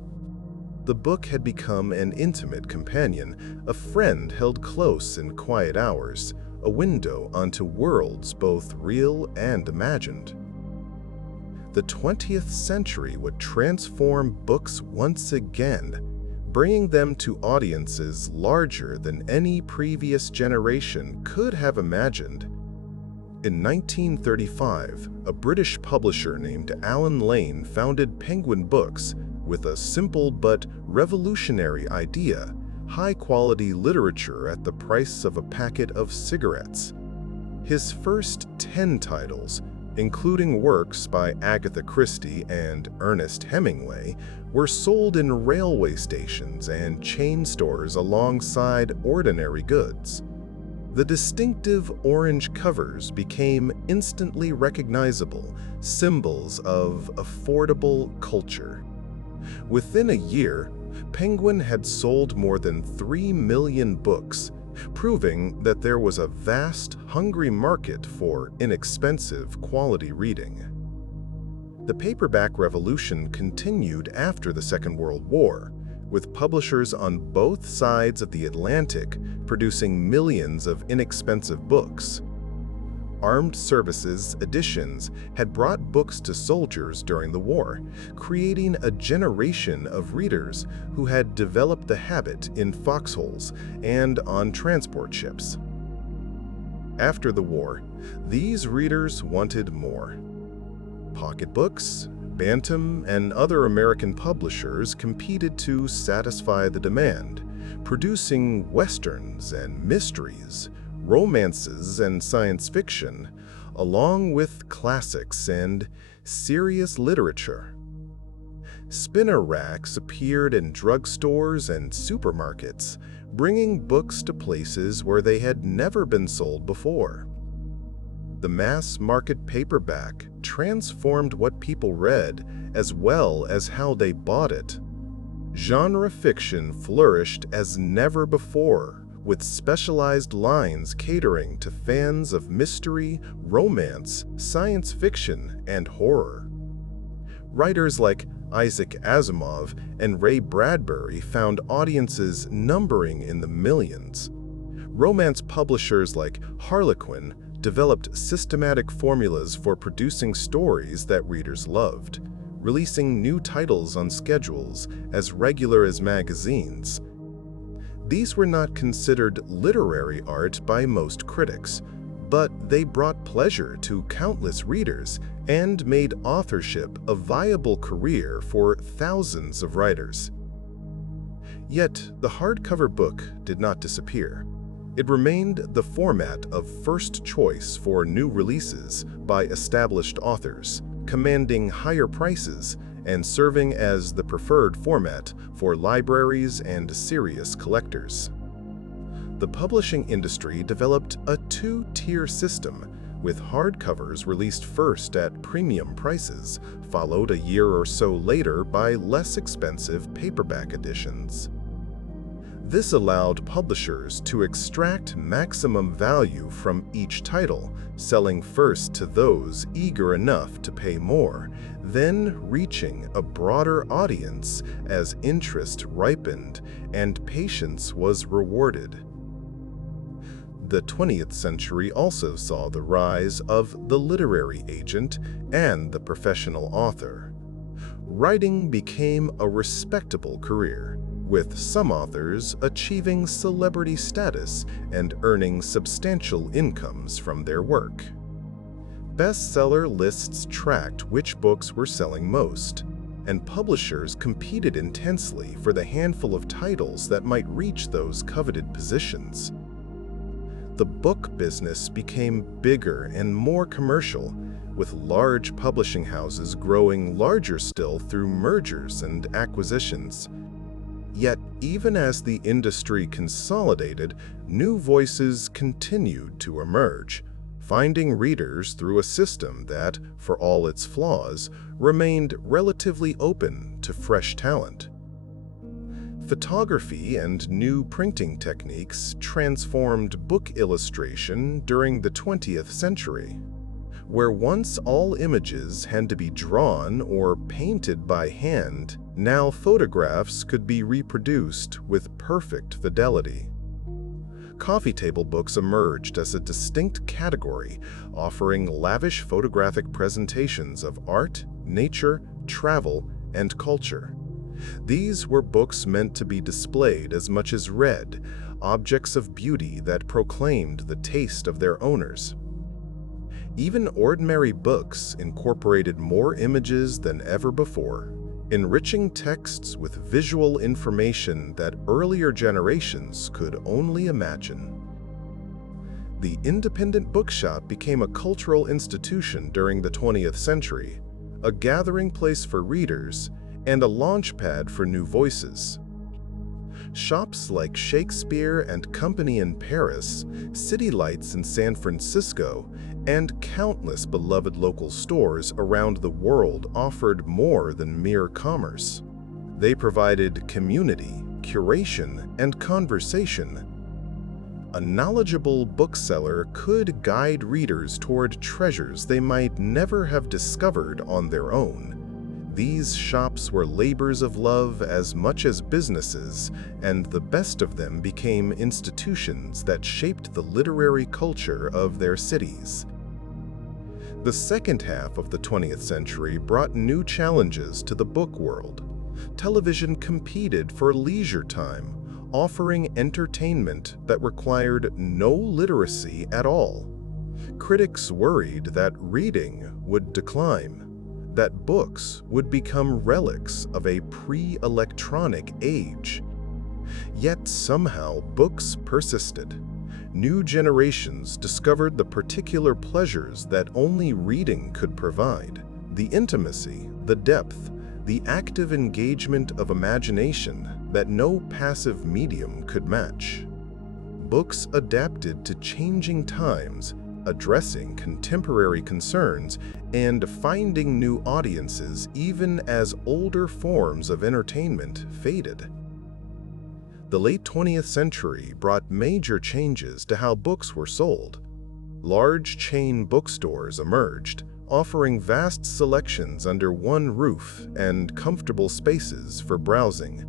The book had become an intimate companion, a friend held close in quiet hours, a window onto worlds both real and imagined. The 20th century would transform books once again, bringing them to audiences larger than any previous generation could have imagined. In 1935, a British publisher named Alan Lane founded Penguin Books, with a simple but revolutionary idea: high-quality literature at the price of a packet of cigarettes. His first 10 titles, including works by Agatha Christie and Ernest Hemingway, were sold in railway stations and chain stores alongside ordinary goods. The distinctive orange covers became instantly recognizable symbols of affordable culture. Within a year, Penguin had sold more than 3 million books, proving that there was a vast, hungry market for inexpensive, quality reading. The paperback revolution continued after the Second World War, with publishers on both sides of the Atlantic producing millions of inexpensive books. Armed Services editions had brought books to soldiers during the war, creating a generation of readers who had developed the habit in foxholes and on transport ships. After the war, these readers wanted more. Pocketbooks, Bantam, and other American publishers competed to satisfy the demand, producing westerns and mysteries, romances and science fiction, along with classics and serious literature. Spinner racks appeared in drugstores and supermarkets, bringing books to places where they had never been sold before. The mass-market paperback transformed what people read as well as how they bought it. Genre fiction flourished as never before, with specialized lines catering to fans of mystery, romance, science fiction, and horror. Writers like Isaac Asimov and Ray Bradbury found audiences numbering in the millions. Romance publishers like Harlequin developed systematic formulas for producing stories that readers loved, releasing new titles on schedules as regular as magazines. These were not considered literary art by most critics, but they brought pleasure to countless readers and made authorship a viable career for thousands of writers. Yet, the hardcover book did not disappear. It remained the format of first choice for new releases by established authors, commanding higher prices and serving as the preferred format for libraries and serious collectors. The publishing industry developed a two-tier system, with hardcovers released first at premium prices, followed a year or so later by less expensive paperback editions. This allowed publishers to extract maximum value from each title, selling first to those eager enough to pay more, then reaching a broader audience as interest ripened and patience was rewarded. The 20th century also saw the rise of the literary agent and the professional author. Writing became a respectable career, with some authors achieving celebrity status and earning substantial incomes from their work. Bestseller lists tracked which books were selling most, and publishers competed intensely for the handful of titles that might reach those coveted positions. The book business became bigger and more commercial, with large publishing houses growing larger still through mergers and acquisitions. Yet, even as the industry consolidated, new voices continued to emerge, finding readers through a system that, for all its flaws, remained relatively open to fresh talent. Photography and new printing techniques transformed book illustration during the 20th century. Where once all images had to be drawn or painted by hand, now photographs could be reproduced with perfect fidelity. Coffee table books emerged as a distinct category, offering lavish photographic presentations of art, nature, travel, and culture. These were books meant to be displayed as much as read, objects of beauty that proclaimed the taste of their owners. Even ordinary books incorporated more images than ever before, enriching texts with visual information that earlier generations could only imagine. The independent bookshop became a cultural institution during the 20th century, a gathering place for readers and a launchpad for new voices. Shops like Shakespeare and Company in Paris, City Lights in San Francisco, and countless beloved local stores around the world offered more than mere commerce. They provided community, curation, and conversation. A knowledgeable bookseller could guide readers toward treasures they might never have discovered on their own. These shops were labors of love as much as businesses, and the best of them became institutions that shaped the literary culture of their cities. The second half of the 20th century brought new challenges to the book world. Television competed for leisure time, offering entertainment that required no literacy at all. Critics worried that reading would decline, that books would become relics of a pre-electronic age. Yet somehow books persisted. New generations discovered the particular pleasures that only reading could provide: the intimacy, the depth, the active engagement of imagination that no passive medium could match. Books adapted to changing times, addressing contemporary concerns and finding new audiences even as older forms of entertainment faded. The late 20th century brought major changes to how books were sold. Large chain bookstores emerged, offering vast selections under one roof and comfortable spaces for browsing.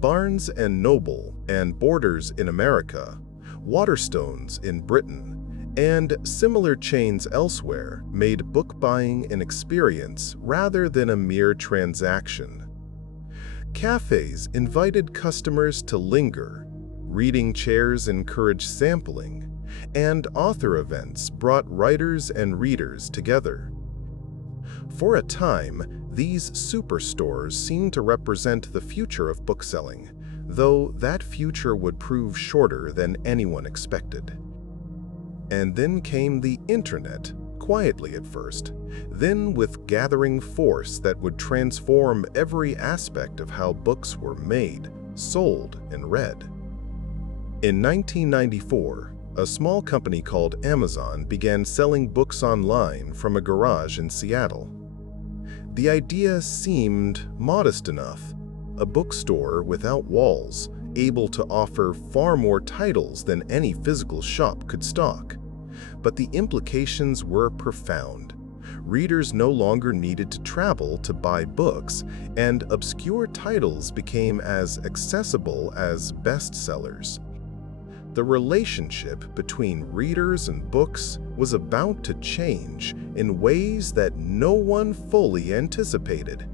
Barnes & Noble and Borders in America, Waterstones in Britain, and similar chains elsewhere made book buying an experience rather than a mere transaction. Cafes invited customers to linger, reading chairs encouraged sampling, and author events brought writers and readers together. For a time, these superstores seemed to represent the future of bookselling, though that future would prove shorter than anyone expected. And then came the internet, quietly at first, then with gathering force that would transform every aspect of how books were made, sold, and read. In 1994, a small company called Amazon began selling books online from a garage in Seattle. The idea seemed modest enough: a bookstore without walls, able to offer far more titles than any physical shop could stock. But the implications were profound. Readers no longer needed to travel to buy books, and obscure titles became as accessible as bestsellers. The relationship between readers and books was about to change in ways that no one fully anticipated.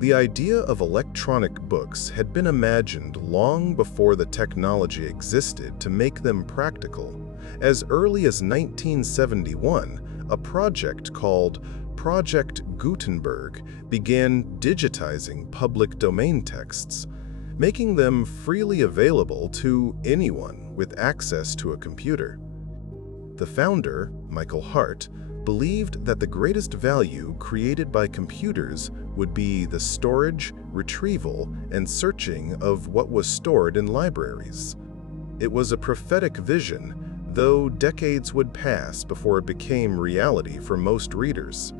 The idea of electronic books had been imagined long before the technology existed to make them practical. As early as 1971, a project called Project Gutenberg began digitizing public domain texts, making them freely available to anyone with access to a computer. The founder, Michael Hart, believed that the greatest value created by computers would be the storage, retrieval, and searching of what was stored in libraries. It was a prophetic vision, though decades would pass before it became reality for most readers.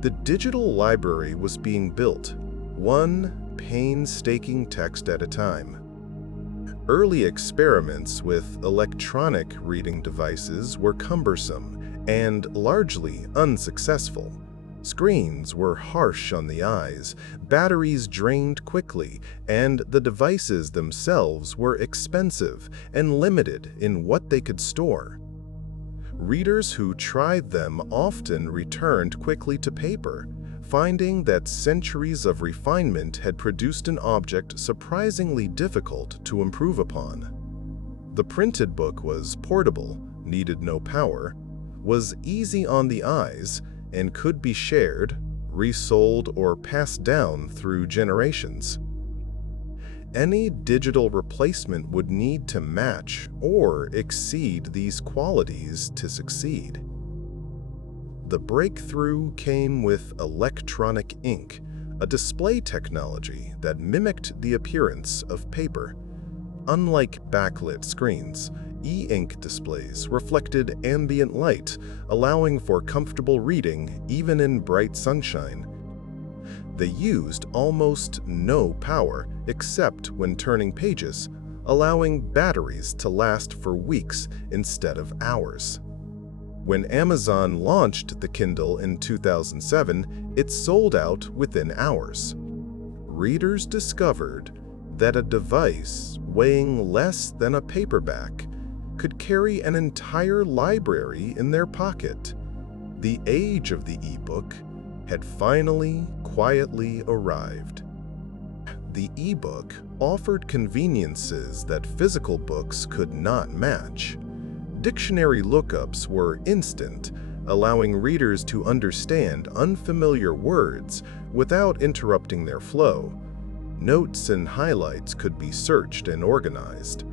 The digital library was being built, one painstaking text at a time. Early experiments with electronic reading devices were cumbersome and largely unsuccessful. Screens were harsh on the eyes, batteries drained quickly, and the devices themselves were expensive and limited in what they could store. Readers who tried them often returned quickly to paper, finding that centuries of refinement had produced an object surprisingly difficult to improve upon. The printed book was portable, needed no power, was easy on the eyes, and could be shared, resold, or passed down through generations. Any digital replacement would need to match or exceed these qualities to succeed. The breakthrough came with electronic ink, a display technology that mimicked the appearance of paper. Unlike backlit screens, e-ink displays reflected ambient light, allowing for comfortable reading even in bright sunshine. They used almost no power except when turning pages, allowing batteries to last for weeks instead of hours. When Amazon launched the Kindle in 2007, it sold out within hours. Readers discovered that a device weighing less than a paperback could carry an entire library in their pocket. The age of the e-book had finally quietly arrived. The e-book offered conveniences that physical books could not match. Dictionary lookups were instant, allowing readers to understand unfamiliar words without interrupting their flow. Notes and highlights could be searched and organized.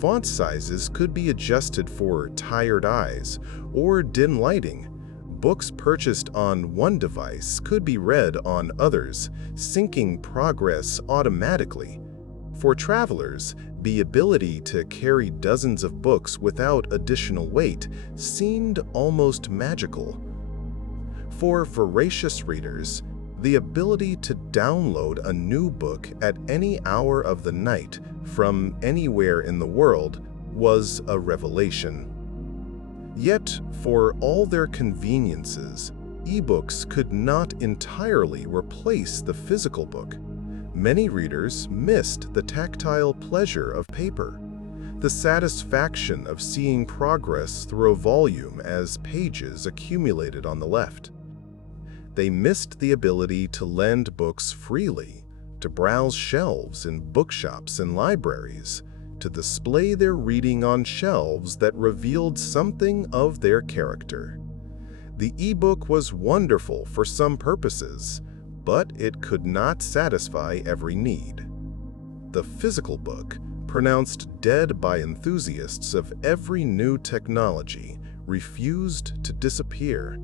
Font sizes could be adjusted for tired eyes or dim lighting. Books purchased on one device could be read on others, syncing progress automatically. For travelers, the ability to carry dozens of books without additional weight seemed almost magical. For voracious readers, the ability to download a new book at any hour of the night from anywhere in the world was a revelation. Yet, for all their conveniences, ebooks could not entirely replace the physical book. Many readers missed the tactile pleasure of paper, the satisfaction of seeing progress through a volume as pages accumulated on the left. They missed the ability to lend books freely, to browse shelves in bookshops and libraries, to display their reading on shelves that revealed something of their character. The e-book was wonderful for some purposes, but it could not satisfy every need. The physical book, pronounced dead by enthusiasts of every new technology, refused to disappear.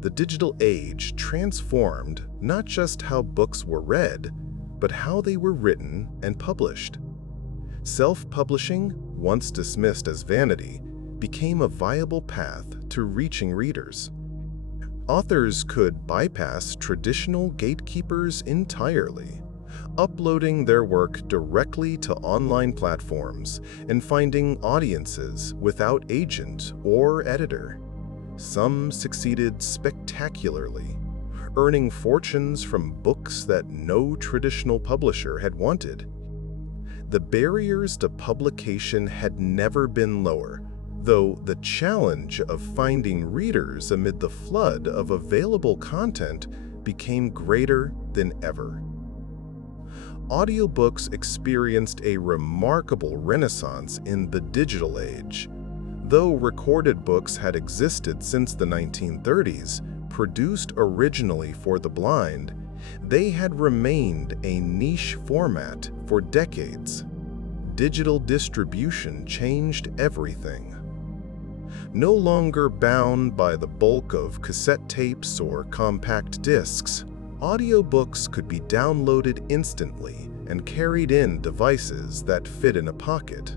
The digital age transformed not just how books were read, but how they were written and published. Self-publishing, once dismissed as vanity, became a viable path to reaching readers. Authors could bypass traditional gatekeepers entirely, uploading their work directly to online platforms and finding audiences without agent or editor. Some succeeded spectacularly, earning fortunes from books that no traditional publisher had wanted. The barriers to publication had never been lower, though the challenge of finding readers amid the flood of available content became greater than ever. Audiobooks experienced a remarkable renaissance in the digital age. Though recorded books had existed since the 1930s, produced originally for the blind, they had remained a niche format for decades. Digital distribution changed everything. No longer bound by the bulk of cassette tapes or compact discs, audiobooks could be downloaded instantly and carried in devices that fit in a pocket.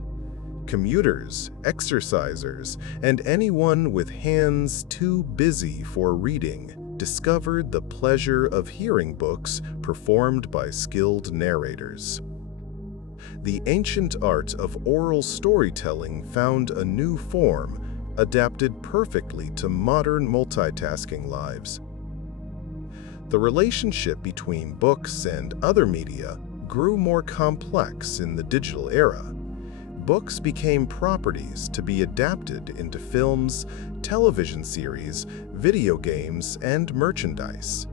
Commuters, exercisers, and anyone with hands too busy for reading discovered the pleasure of hearing books performed by skilled narrators. The ancient art of oral storytelling found a new form, adapted perfectly to modern multitasking lives. The relationship between books and other media grew more complex in the digital era. Books became properties to be adapted into films, television series, video games, and merchandise.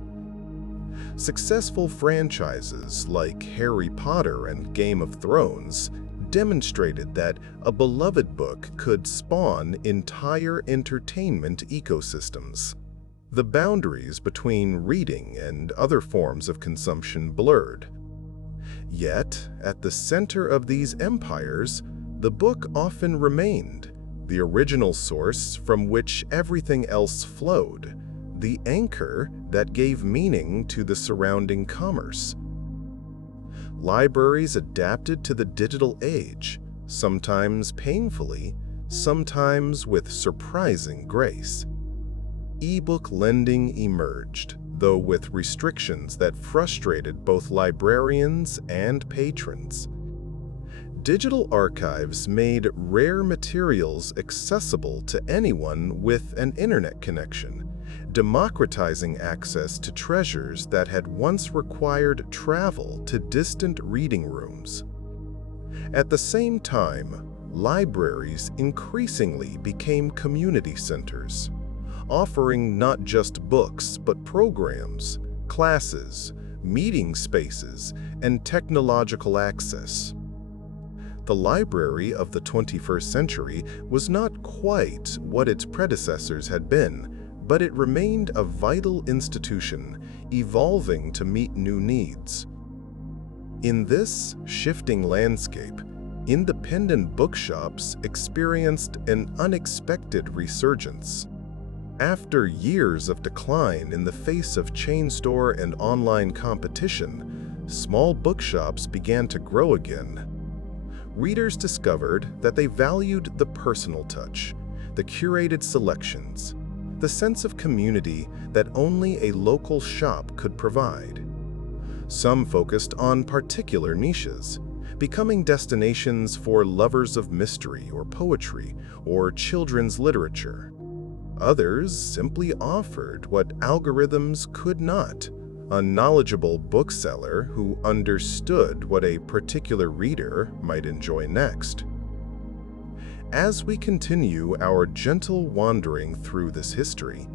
Successful franchises like Harry Potter and Game of Thrones demonstrated that a beloved book could spawn entire entertainment ecosystems. the boundaries between reading and other forms of consumption blurred. Yet, at the center of these empires, the book often remained, the original source from which everything else flowed, the anchor that gave meaning to the surrounding commerce. Libraries adapted to the digital age, sometimes painfully, sometimes with surprising grace. E-book lending emerged, though with restrictions that frustrated both librarians and patrons. Digital archives made rare materials accessible to anyone with an internet connection, democratizing access to treasures that had once required travel to distant reading rooms. At the same time, libraries increasingly became community centers, offering not just books but programs, classes, meeting spaces, and technological access. The library of the 21st century was not quite what its predecessors had been, but it remained a vital institution, evolving to meet new needs. In this shifting landscape, independent bookshops experienced an unexpected resurgence. After years of decline in the face of chain store and online competition, small bookshops began to grow again. Readers discovered that they valued the personal touch, the curated selections, the sense of community that only a local shop could provide. Some focused on particular niches, becoming destinations for lovers of mystery or poetry or children's literature. Others simply offered what algorithms could not, a knowledgeable bookseller who understood what a particular reader might enjoy next. As we continue our gentle wandering through this history,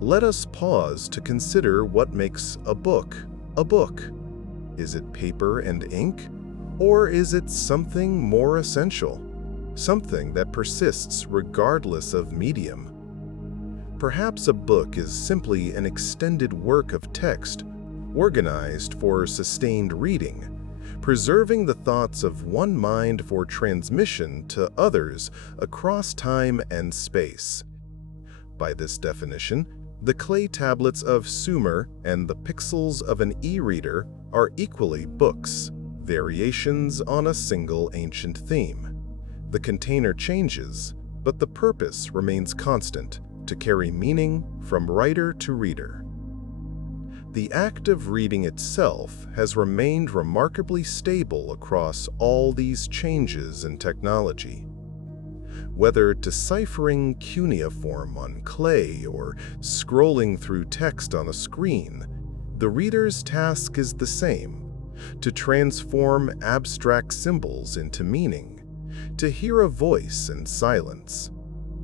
let us pause to consider what makes a book a book. Is it paper and ink, or is it something more essential, something that persists regardless of medium? Perhaps a book is simply an extended work of text, organized for sustained reading, preserving the thoughts of one mind for transmission to others across time and space. By this definition, the clay tablets of Sumer and the pixels of an e-reader are equally books, variations on a single ancient theme. The container changes, but the purpose remains constant, to carry meaning from writer to reader. The act of reading itself has remained remarkably stable across all these changes in technology. Whether deciphering cuneiform on clay or scrolling through text on a screen, the reader's task is the same: to transform abstract symbols into meaning, to hear a voice in silence,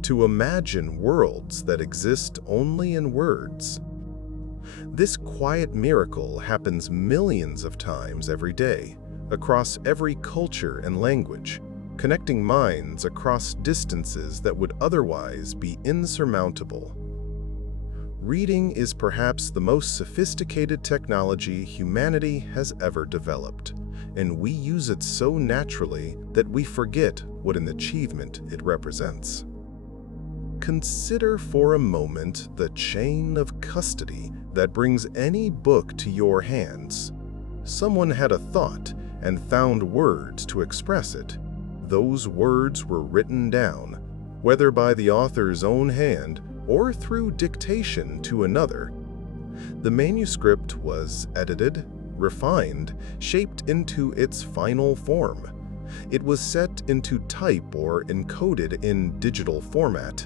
to imagine worlds that exist only in words. This quiet miracle happens millions of times every day, across every culture and language, connecting minds across distances that would otherwise be insurmountable. Reading is perhaps the most sophisticated technology humanity has ever developed, and we use it so naturally that we forget what an achievement it represents. Consider for a moment the chain of custody that brings any book to your hands. Someone had a thought and found words to express it. Those words were written down, whether by the author's own hand or through dictation to another. The manuscript was edited, refined, shaped into its final form. It was set into type or encoded in digital format.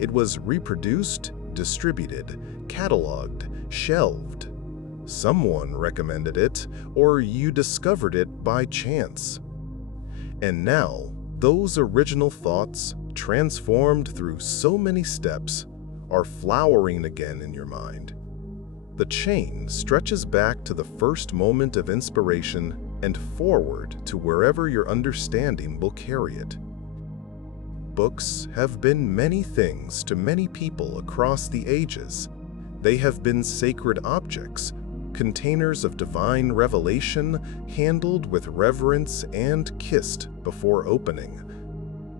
It was reproduced, distributed, cataloged, shelved. Someone recommended it, or you discovered it by chance. And now, those original thoughts, transformed through so many steps, are flowering again in your mind. The chain stretches back to the first moment of inspiration and forward to wherever your understanding will carry it. Books have been many things to many people across the ages. They have been sacred objects, containers of divine revelation handled with reverence and kissed before opening.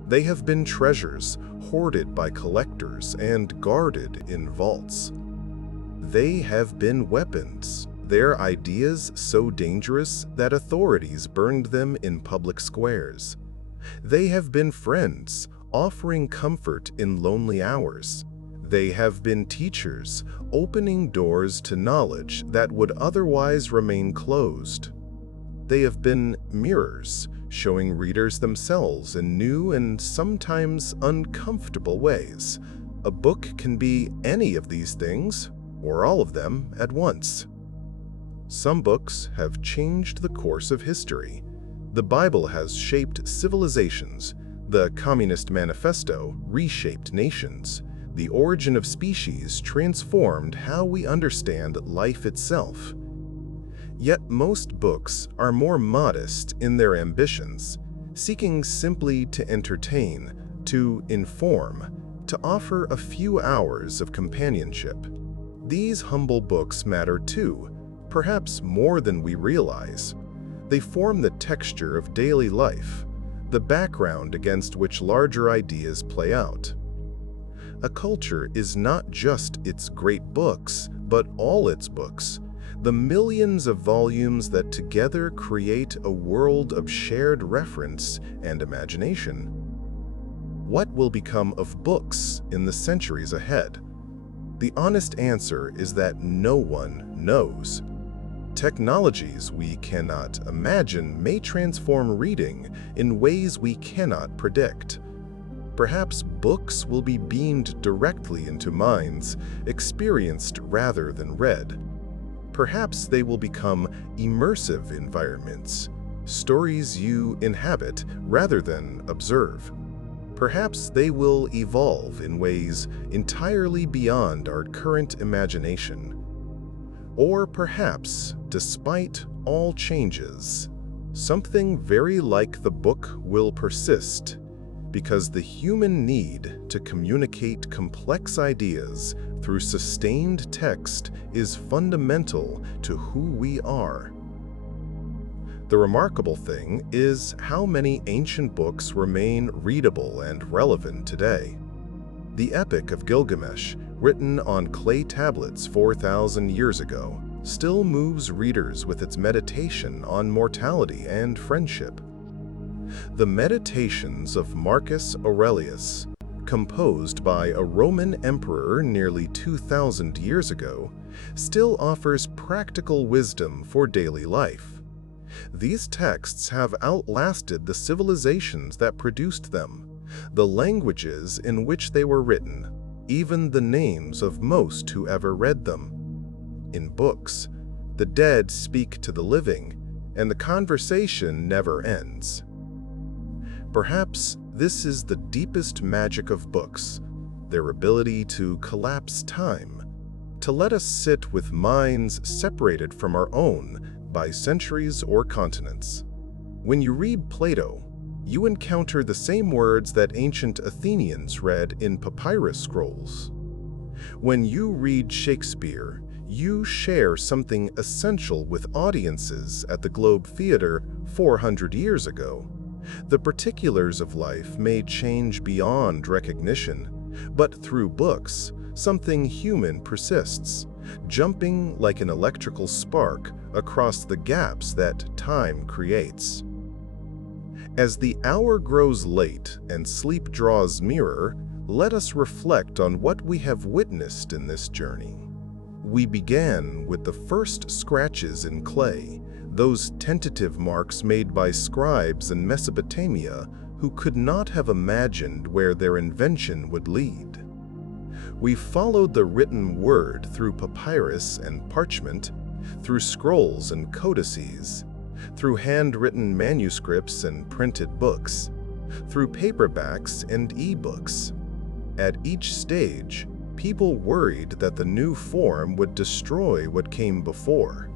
They have been treasures hoarded by collectors and guarded in vaults. They have been weapons, their ideas so dangerous that authorities burned them in public squares. They have been friends, offering comfort in lonely hours. They have been teachers, opening doors to knowledge that would otherwise remain closed. They have been mirrors, showing readers themselves in new and sometimes uncomfortable ways. A book can be any of these things, or all of them at once. Some books have changed the course of history. The Bible has shaped civilizations. The Communist Manifesto reshaped nations. The Origin of Species transformed how we understand life itself. Yet most books are more modest in their ambitions, seeking simply to entertain, to inform, to offer a few hours of companionship. These humble books matter too, perhaps more than we realize. They form the texture of daily life, the background against which larger ideas play out. A culture is not just its great books, but all its books, the millions of volumes that together create a world of shared reference and imagination. What will become of books in the centuries ahead? The honest answer is that no one knows. Technologies we cannot imagine may transform reading in ways we cannot predict. Perhaps books will be beamed directly into minds, experienced rather than read. Perhaps they will become immersive environments, stories you inhabit rather than observe. Perhaps they will evolve in ways entirely beyond our current imagination. Or perhaps, despite all changes, something very like the book will persist, because the human need to communicate complex ideas through sustained text is fundamental to who we are. The remarkable thing is how many ancient books remain readable and relevant today. The Epic of Gilgamesh, written on clay tablets 4,000 years ago, still moves readers with its meditation on mortality and friendship. The Meditations of Marcus Aurelius, composed by a Roman emperor nearly 2,000 years ago, still offers practical wisdom for daily life. These texts have outlasted the civilizations that produced them, the languages in which they were written, even the names of most who ever read them. In books, the dead speak to the living, and the conversation never ends. Perhaps this is the deepest magic of books, their ability to collapse time, to let us sit with minds separated from our own by centuries or continents. When you read Plato, you encounter the same words that ancient Athenians read in papyrus scrolls. When you read Shakespeare, you share something essential with audiences at the Globe Theatre 400 years ago. The particulars of life may change beyond recognition, but through books, something human persists, jumping like an electrical spark across the gaps that time creates. As the hour grows late and sleep draws nearer, let us reflect on what we have witnessed in this journey. We began with the first scratches in clay, those tentative marks made by scribes in Mesopotamia who could not have imagined where their invention would lead. We followed the written word through papyrus and parchment, through scrolls and codices, through handwritten manuscripts and printed books, through paperbacks and e-books. At each stage, people worried that the new form would destroy what came before.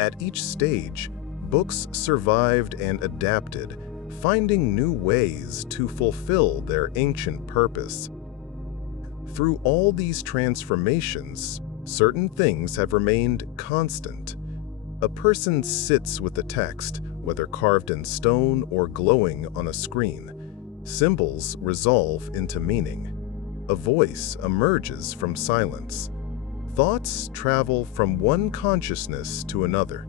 At each stage, books survived and adapted, finding new ways to fulfill their ancient purpose. Through all these transformations, Certain things have remained constant. A person sits with the text, whether carved in stone or glowing on a screen. Symbols resolve into meaning. A voice emerges from silence. Thoughts travel from one consciousness to another.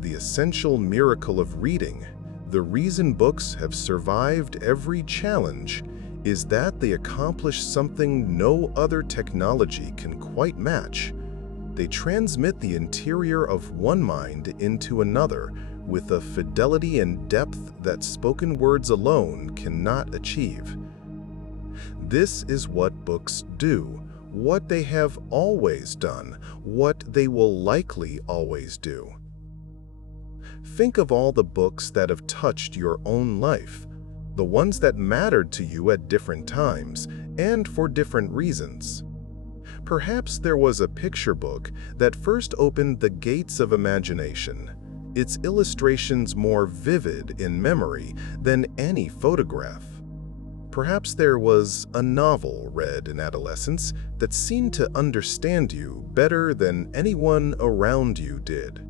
The essential miracle of reading, the reason books have survived every challenge, is that they accomplish something no other technology can quite match. They transmit the interior of one mind into another with a fidelity and depth that spoken words alone cannot achieve. This is what books do, what they have always done, what they will likely always do. Think of all the books that have touched your own life, the ones that mattered to you at different times and for different reasons. Perhaps there was a picture book that first opened the gates of imagination, its illustrations more vivid in memory than any photograph. Perhaps there was a novel read in adolescence that seemed to understand you better than anyone around you did.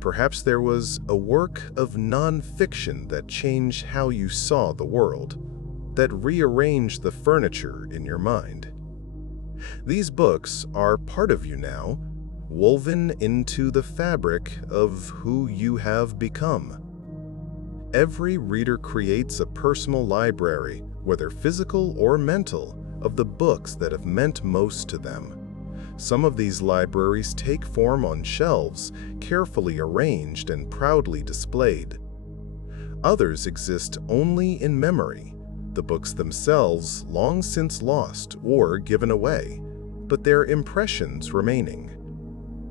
Perhaps there was a work of non-fiction that changed how you saw the world, that rearranged the furniture in your mind. These books are part of you now, woven into the fabric of who you have become. Every reader creates a personal library, whether physical or mental, of the books that have meant most to them. Some of these libraries take form on shelves, carefully arranged and proudly displayed. Others exist only in memory, the books themselves long since lost or given away, but their impressions remaining.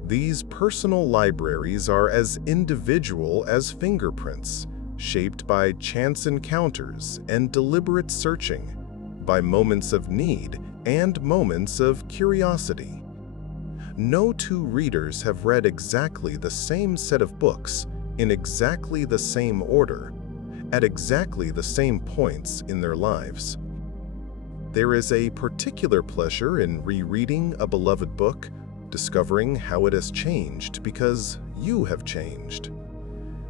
These personal libraries are as individual as fingerprints, shaped by chance encounters and deliberate searching, by moments of need and moments of curiosity. No two readers have read exactly the same set of books in exactly the same order, at exactly the same points in their lives. There is a particular pleasure in rereading a beloved book, discovering how it has changed because you have changed.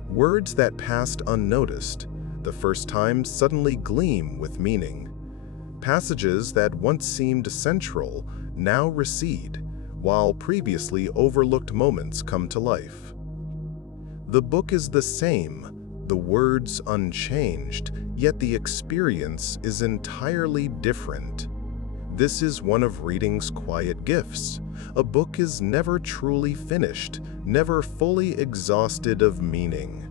Words that passed unnoticed, the first time suddenly gleam with meaning. Passages that once seemed central now recede, while previously overlooked moments come to life. The book is the same, the words unchanged, yet the experience is entirely different. This is one of reading's quiet gifts. A book is never truly finished, never fully exhausted of meaning.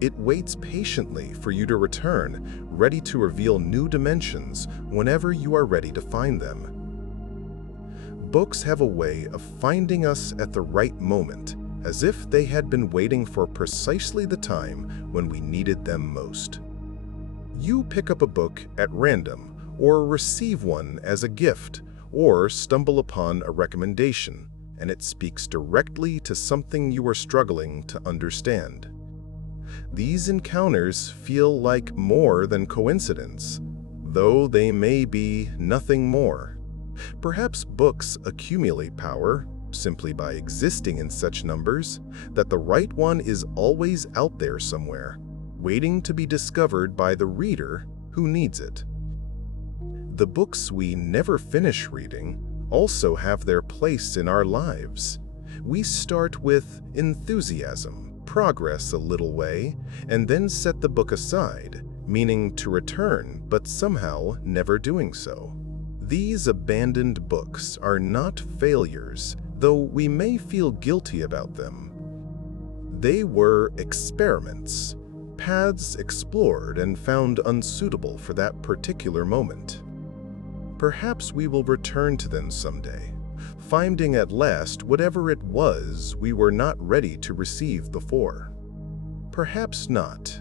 It waits patiently for you to return, ready to reveal new dimensions whenever you are ready to find them. Books have a way of finding us at the right moment, as if they had been waiting for precisely the time when we needed them most. You pick up a book at random, or receive one as a gift, or stumble upon a recommendation, and it speaks directly to something you are struggling to understand. These encounters feel like more than coincidence, though they may be nothing more. Perhaps books accumulate power, simply by existing in such numbers, that the right one is always out there somewhere, waiting to be discovered by the reader who needs it. The books we never finish reading also have their place in our lives. We start with enthusiasm, progress a little way, and then set the book aside, meaning to return, but somehow never doing so. These abandoned books are not failures, though we may feel guilty about them. They were experiments, paths explored and found unsuitable for that particular moment. Perhaps we will return to them someday, finding at last whatever it was we were not ready to receive before. Perhaps not.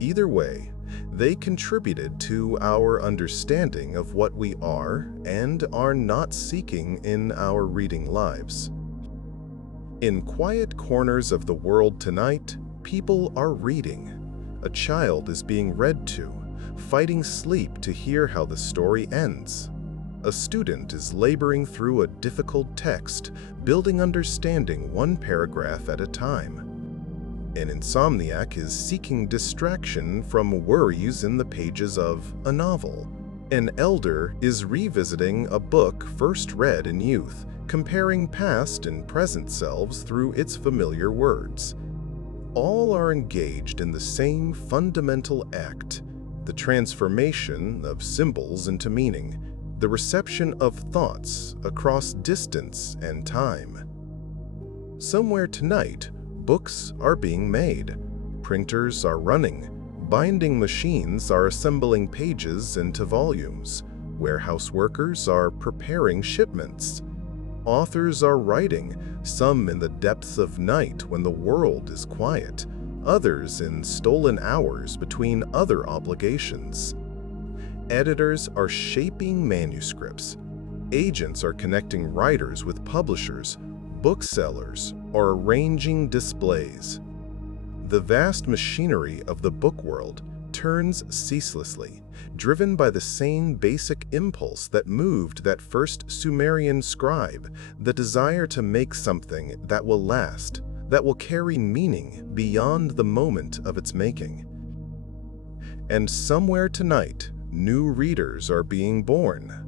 Either way, they contributed to our understanding of what we are and are not seeking in our reading lives. In quiet corners of the world tonight, people are reading. A child is being read to, fighting sleep to hear how the story ends. A student is laboring through a difficult text, building understanding one paragraph at a time. An insomniac is seeking distraction from worries in the pages of a novel. An elder is revisiting a book first read in youth, comparing past and present selves through its familiar words. All are engaged in the same fundamental act, the transformation of symbols into meaning, the reception of thoughts across distance and time. Somewhere tonight, books are being made, printers are running, binding machines are assembling pages into volumes, warehouse workers are preparing shipments. Authors are writing, some in the depths of night when the world is quiet, others in stolen hours between other obligations. Editors are shaping manuscripts. Agents are connecting writers with publishers. Booksellers are arranging displays. The vast machinery of the book world turns ceaselessly, driven by the same basic impulse that moved that first Sumerian scribe, the desire to make something that will last, that will carry meaning beyond the moment of its making. And somewhere tonight, new readers are being born.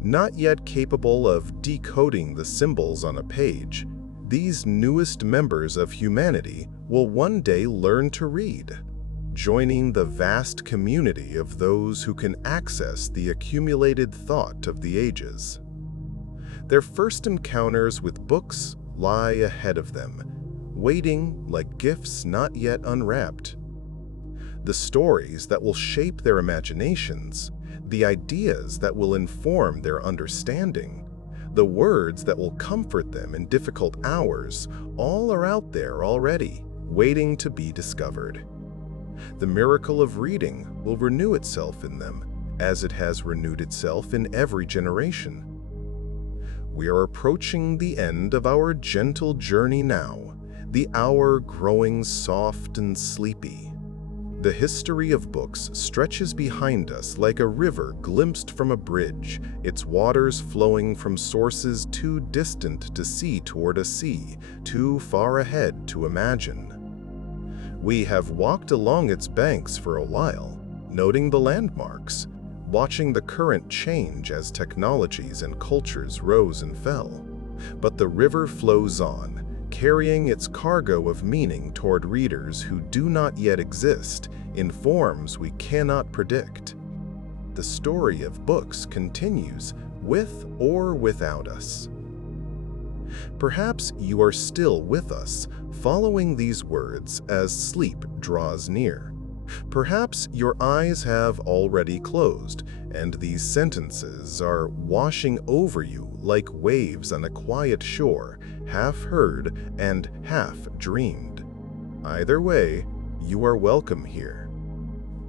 Not yet capable of decoding the symbols on a page, these newest members of humanity will one day learn to read, joining the vast community of those who can access the accumulated thought of the ages. Their first encounters with books lie ahead of them, waiting like gifts not yet unwrapped. The stories that will shape their imaginations, the ideas that will inform their understanding, the words that will comfort them in difficult hours, all are out there already, waiting to be discovered. The miracle of reading will renew itself in them, as it has renewed itself in every generation. We are approaching the end of our gentle journey now, the hour growing soft and sleepy. The history of books stretches behind us like a river glimpsed from a bridge, its waters flowing from sources too distant to see toward a sea, too far ahead to imagine. We have walked along its banks for a while, noting the landmarks, watching the current change as technologies and cultures rose and fell. But the river flows on, carrying its cargo of meaning toward readers who do not yet exist in forms we cannot predict. The story of books continues with or without us. Perhaps you are still with us, following these words as sleep draws near. Perhaps your eyes have already closed, and these sentences are washing over you like waves on a quiet shore, half heard and half dreamed. Either way, you are welcome here.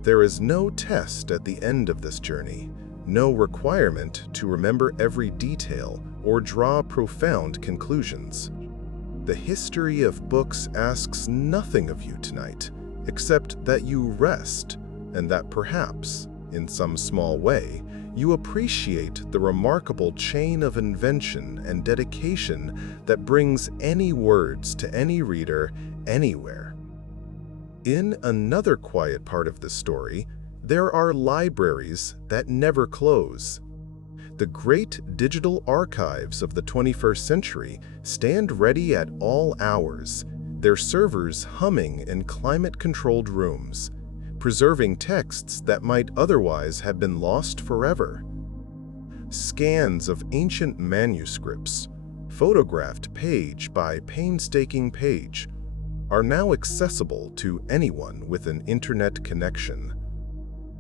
There is no test at the end of this journey, no requirement to remember every detail or draw profound conclusions. The history of books asks nothing of you tonight, except that you rest, and that perhaps, in some small way, you appreciate the remarkable chain of invention and dedication that brings any words to any reader anywhere. In another quiet part of the story, there are libraries that never close. The great digital archives of the 21st century stand ready at all hours, their servers humming in climate-controlled rooms, preserving texts that might otherwise have been lost forever. Scans of ancient manuscripts, photographed page by painstaking page, are now accessible to anyone with an internet connection.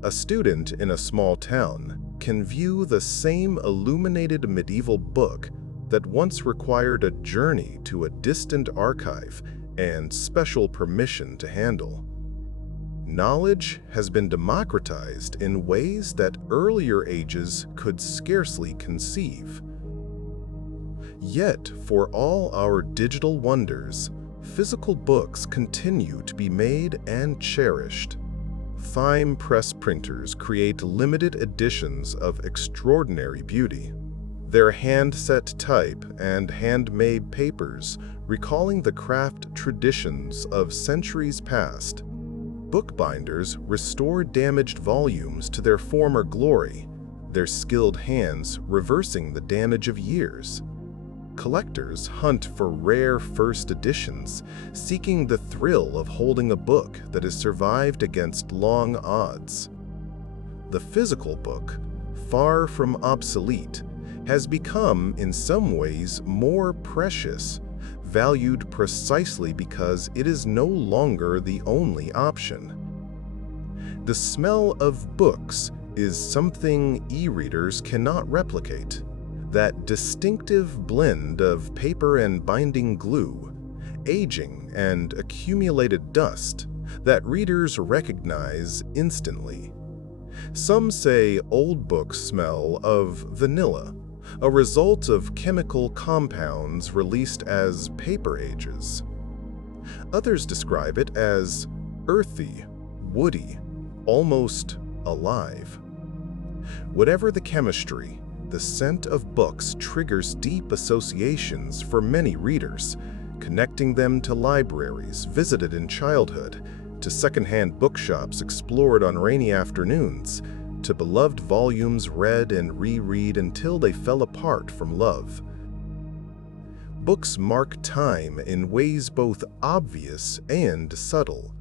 A student in a small town can view the same illuminated medieval book that once required a journey to a distant archive and special permission to handle. Knowledge has been democratized in ways that earlier ages could scarcely conceive. Yet, for all our digital wonders, physical books continue to be made and cherished. Fine press printers create limited editions of extraordinary beauty. Their hand-set type and handmade papers recalling the craft traditions of centuries past. Bookbinders restore damaged volumes to their former glory, their skilled hands reversing the damage of years. Collectors hunt for rare first editions, seeking the thrill of holding a book that has survived against long odds. The physical book, far from obsolete, has become in some ways more precious, valued precisely because it is no longer the only option. The smell of books is something e-readers cannot replicate. That distinctive blend of paper and binding glue, aging and accumulated dust that readers recognize instantly. Some say old books smell of vanilla, a result of chemical compounds released as paper ages. Others describe it as earthy, woody, almost alive. Whatever the chemistry, the scent of books triggers deep associations for many readers, connecting them to libraries visited in childhood, to secondhand bookshops explored on rainy afternoons, to beloved volumes read and reread until they fell apart from love. Books mark time in ways both obvious and subtle.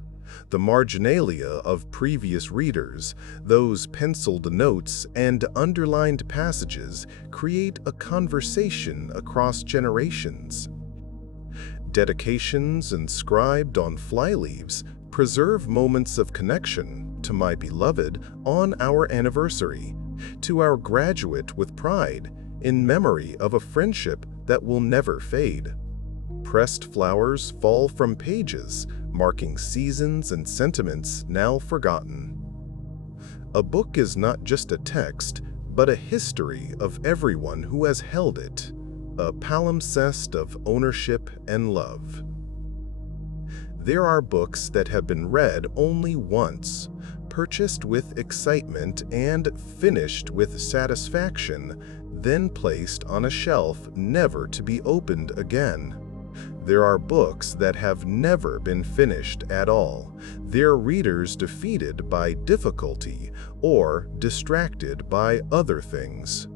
The marginalia of previous readers, those penciled notes and underlined passages, create a conversation across generations. Dedications inscribed on flyleaves preserve moments of connection to my beloved on our anniversary, to our graduate with pride, in memory of a friendship that will never fade. Pressed flowers fall from pages, marking seasons and sentiments now forgotten. A book is not just a text, but a history of everyone who has held it, a palimpsest of ownership and love. There are books that have been read only once, purchased with excitement and finished with satisfaction, then placed on a shelf never to be opened again. There are books that have never been finished at all, their readers defeated by difficulty or distracted by other things.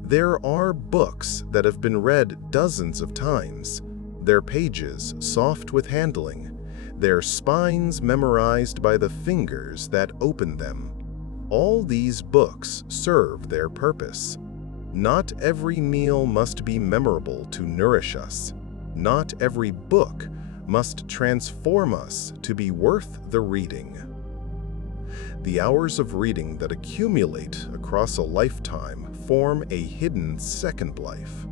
There are books that have been read dozens of times, their pages soft with handling, their spines memorized by the fingers that open them. All these books serve their purpose. Not every meal must be memorable to nourish us. Not every book must transform us to be worth the reading. The hours of reading that accumulate across a lifetime form a hidden second life,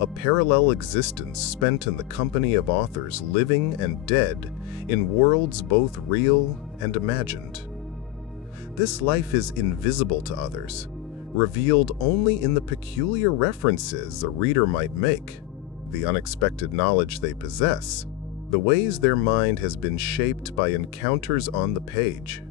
a parallel existence spent in the company of authors living and dead in worlds both real and imagined. This life is invisible to others, revealed only in the peculiar references a reader might make, the unexpected knowledge they possess, the ways their mind has been shaped by encounters on the page.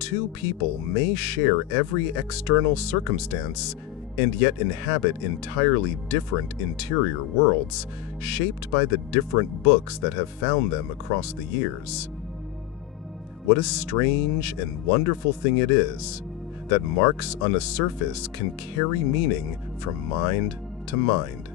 Two people may share every external circumstance and yet inhabit entirely different interior worlds, shaped by the different books that have found them across the years. What a strange and wonderful thing it is that marks on a surface can carry meaning from mind to mind.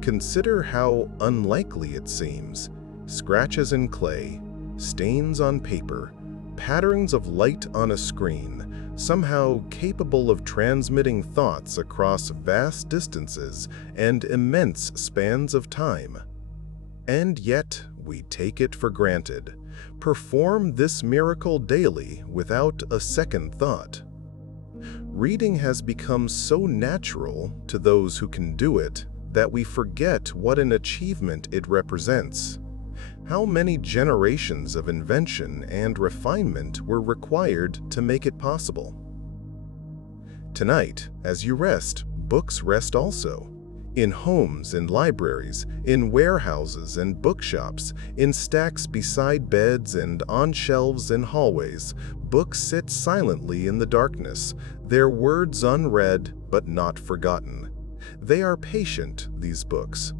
Consider how unlikely it seems. Scratches in clay, stains on paper, patterns of light on a screen, somehow capable of transmitting thoughts across vast distances and immense spans of time. And yet, we take it for granted, perform this miracle daily without a second thought. Reading has become so natural to those who can do it that we forget what an achievement it represents. How many generations of invention and refinement were required to make it possible? Tonight, as you rest, books rest also. In homes and libraries, in warehouses and bookshops, in stacks beside beds and on shelves in hallways, books sit silently in the darkness, their words unread but not forgotten. They are patient, these books.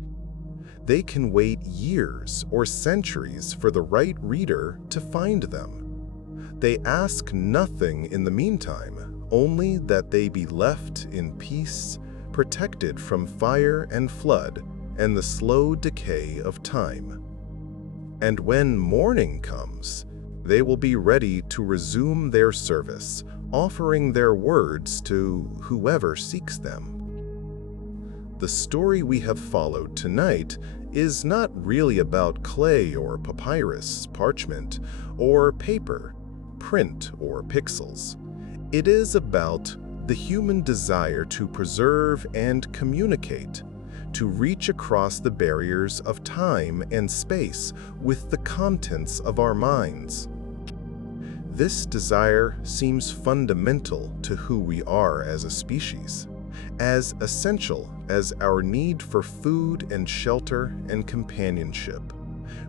They can wait years or centuries for the right reader to find them. They ask nothing in the meantime, only that they be left in peace, protected from fire and flood and the slow decay of time. And when morning comes, they will be ready to resume their service, offering their words to whoever seeks them. The story we have followed tonight is not really about clay or papyrus, parchment, or paper, print or pixels. It is about the human desire to preserve and communicate, to reach across the barriers of time and space with the contents of our minds. This desire seems fundamental to who we are as a species, as essential as our need for food and shelter and companionship.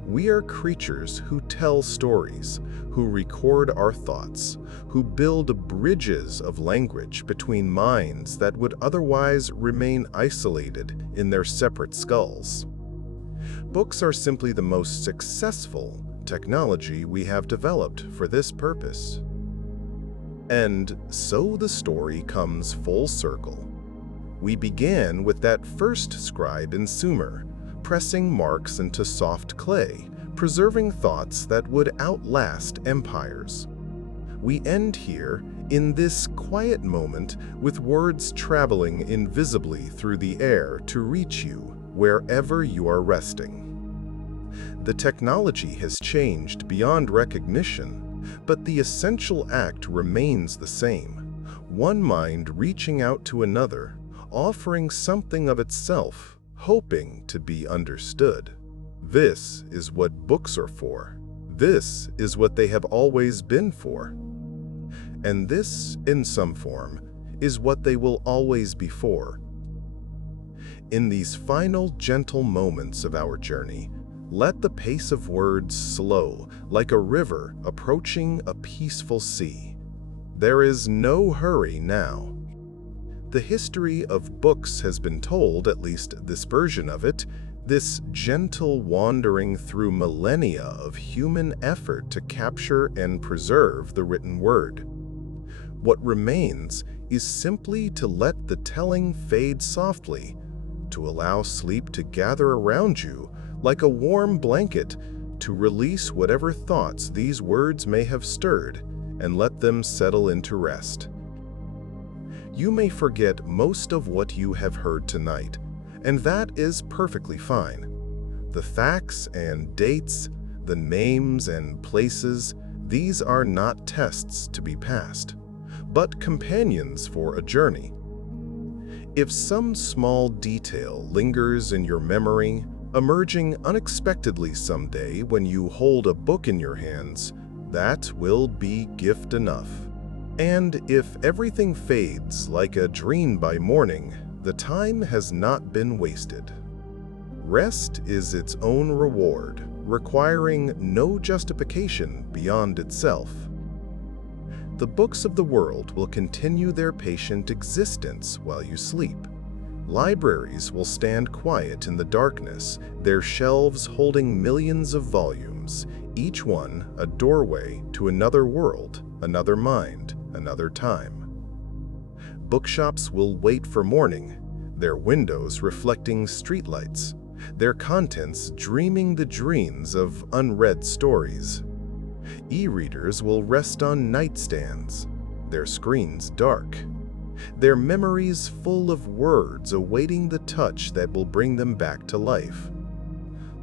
We are creatures who tell stories, who record our thoughts, who build bridges of language between minds that would otherwise remain isolated in their separate skulls. Books are simply the most successful technology we have developed for this purpose. And so the story comes full circle. We began with that first scribe in Sumer, pressing marks into soft clay, preserving thoughts that would outlast empires. We end here, in this quiet moment, with words traveling invisibly through the air to reach you wherever you are resting. The technology has changed beyond recognition, but the essential act remains the same. One mind reaching out to another, offering something of itself, hoping to be understood. This is what books are for. This is what they have always been for. And this, in some form, is what they will always be for. In these final gentle moments of our journey, let the pace of words slow, like a river approaching a peaceful sea. There is no hurry now. The history of books has been told, at least this version of it, this gentle wandering through millennia of human effort to capture and preserve the written word. What remains is simply to let the telling fade softly, to allow sleep to gather around you like a warm blanket, to release whatever thoughts these words may have stirred and let them settle into rest. You may forget most of what you have heard tonight, and that is perfectly fine. The facts and dates, the names and places, these are not tests to be passed, but companions for a journey. If some small detail lingers in your memory, emerging unexpectedly someday when you hold a book in your hands, that will be gift enough. And if everything fades like a dream by morning, the time has not been wasted. Rest is its own reward, requiring no justification beyond itself. The books of the world will continue their patient existence while you sleep. Libraries will stand quiet in the darkness, their shelves holding millions of volumes, each one a doorway to another world, another mind, another time. Bookshops will wait for morning, their windows reflecting streetlights, their contents dreaming the dreams of unread stories. E-readers will rest on nightstands, their screens dark, their memories full of words awaiting the touch that will bring them back to life.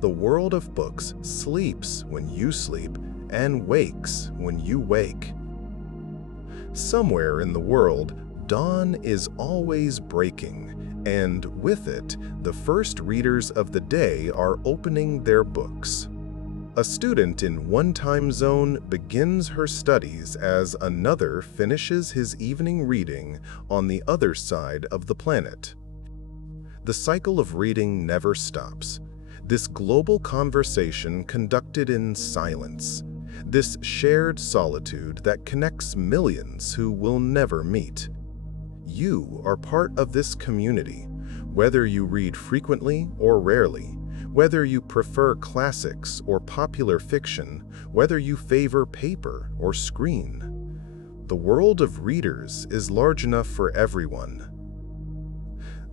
The world of books sleeps when you sleep and wakes when you wake. Somewhere in the world, dawn is always breaking, and with it, the first readers of the day are opening their books. A student in one time zone begins her studies as another finishes his evening reading on the other side of the planet. The cycle of reading never stops. This global conversation conducted in silence. This shared solitude that connects millions who will never meet. You are part of this community, whether you read frequently or rarely, whether you prefer classics or popular fiction, whether you favor paper or screen. The world of readers is large enough for everyone.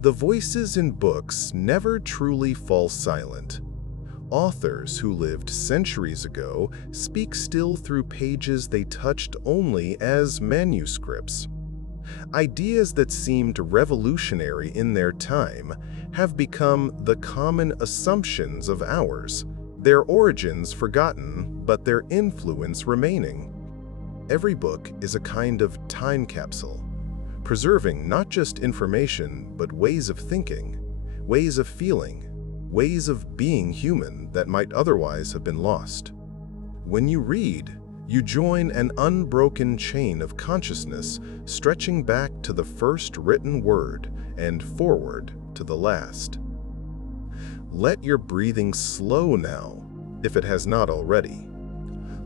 The voices in books never truly fall silent. Authors who lived centuries ago speak still through pages they touched only as manuscripts. Ideas that seemed revolutionary in their time have become the common assumptions of ours, their origins forgotten, but their influence remaining. Every book is a kind of time capsule, preserving not just information, but ways of thinking, ways of feeling, ways of being human that might otherwise have been lost. When you read, you join an unbroken chain of consciousness stretching back to the first written word and forward to the last. Let your breathing slow now, if it has not already.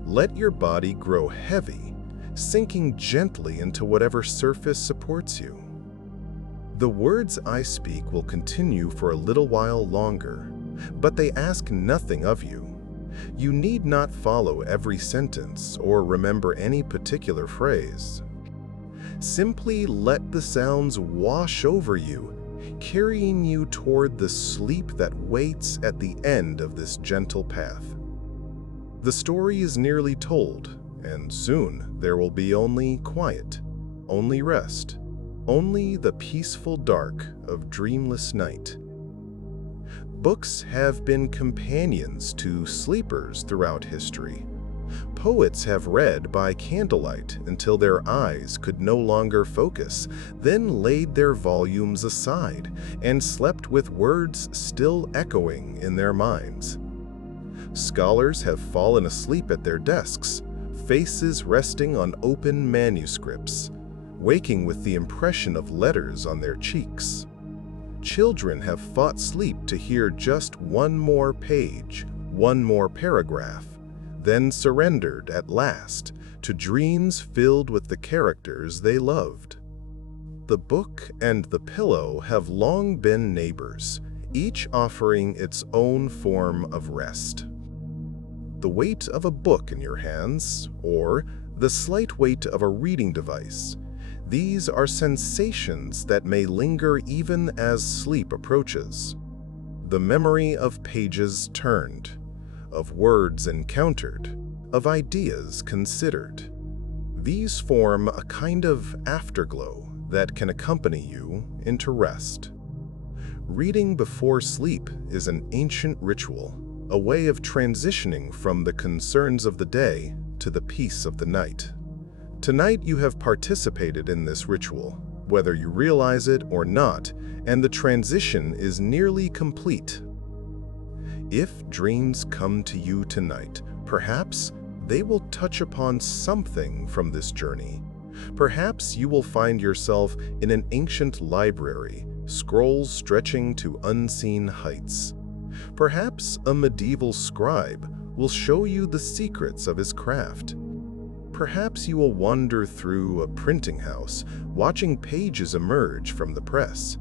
Let your body grow heavy, sinking gently into whatever surface supports you. The words I speak will continue for a little while longer, but they ask nothing of you. You need not follow every sentence or remember any particular phrase. Simply let the sounds wash over you, carrying you toward the sleep that waits at the end of this gentle path. The story is nearly told, and soon there will be only quiet, only rest, only the peaceful dark of dreamless night. Books have been companions to sleepers throughout history. Poets have read by candlelight until their eyes could no longer focus, then laid their volumes aside and slept with words still echoing in their minds. Scholars have fallen asleep at their desks, faces resting on open manuscripts, waking with the impression of letters on their cheeks. Children have fought sleep to hear just one more page, one more paragraph, then surrendered at last to dreams filled with the characters they loved. The book and the pillow have long been neighbors, each offering its own form of rest. The weight of a book in your hands, or the slight weight of a reading device, these are sensations that may linger even as sleep approaches. The memory of pages turned, of words encountered, of ideas considered. These form a kind of afterglow that can accompany you into rest. Reading before sleep is an ancient ritual, a way of transitioning from the concerns of the day to the peace of the night. Tonight you have participated in this ritual, whether you realize it or not, and the transition is nearly complete. If dreams come to you tonight, perhaps they will touch upon something from this journey. Perhaps you will find yourself in an ancient library, scrolls stretching to unseen heights. Perhaps a medieval scribe will show you the secrets of his craft. Perhaps you will wander through a printing house, watching pages emerge from the press.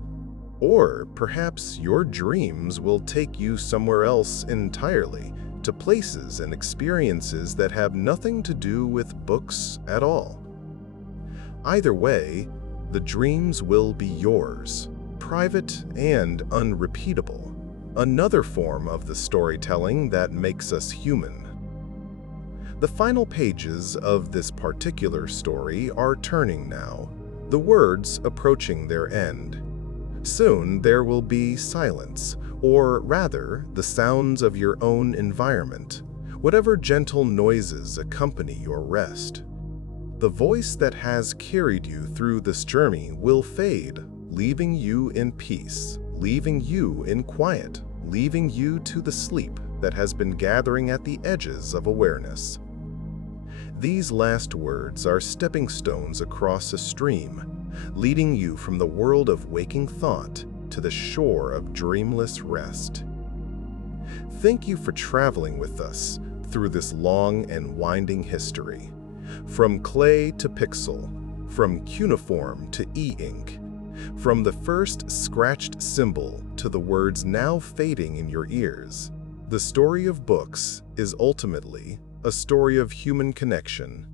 Or perhaps your dreams will take you somewhere else entirely, to places and experiences that have nothing to do with books at all. Either way, the dreams will be yours, private and unrepeatable, another form of the storytelling that makes us human. The final pages of this particular story are turning now, the words approaching their end. Soon there will be silence, or rather, the sounds of your own environment, whatever gentle noises accompany your rest. The voice that has carried you through this journey will fade, leaving you in peace, leaving you in quiet, leaving you to the sleep that has been gathering at the edges of awareness. These last words are stepping stones across a stream, leading you from the world of waking thought to the shore of dreamless rest. Thank you for traveling with us through this long and winding history. From clay to pixel, from cuneiform to e-ink, from the first scratched symbol to the words now fading in your ears, the story of books is ultimately a story of human connection.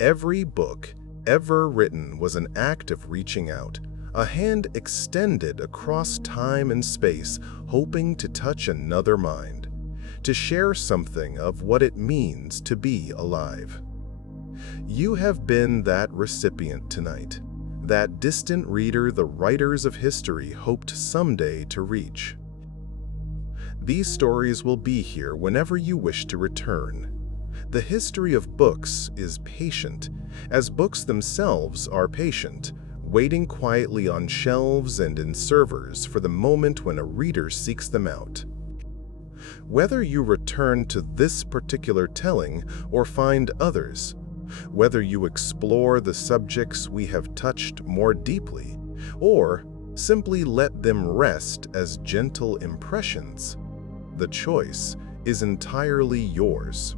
Every book ever written was an act of reaching out, a hand extended across time and space, hoping to touch another mind, to share something of what it means to be alive. You have been that recipient tonight, that distant reader the writers of history hoped someday to reach. These stories will be here whenever you wish to return. The history of books is patient, as books themselves are patient, waiting quietly on shelves and in servers for the moment when a reader seeks them out. Whether you return to this particular telling or find others, whether you explore the subjects we have touched more deeply, or simply let them rest as gentle impressions, the choice is entirely yours.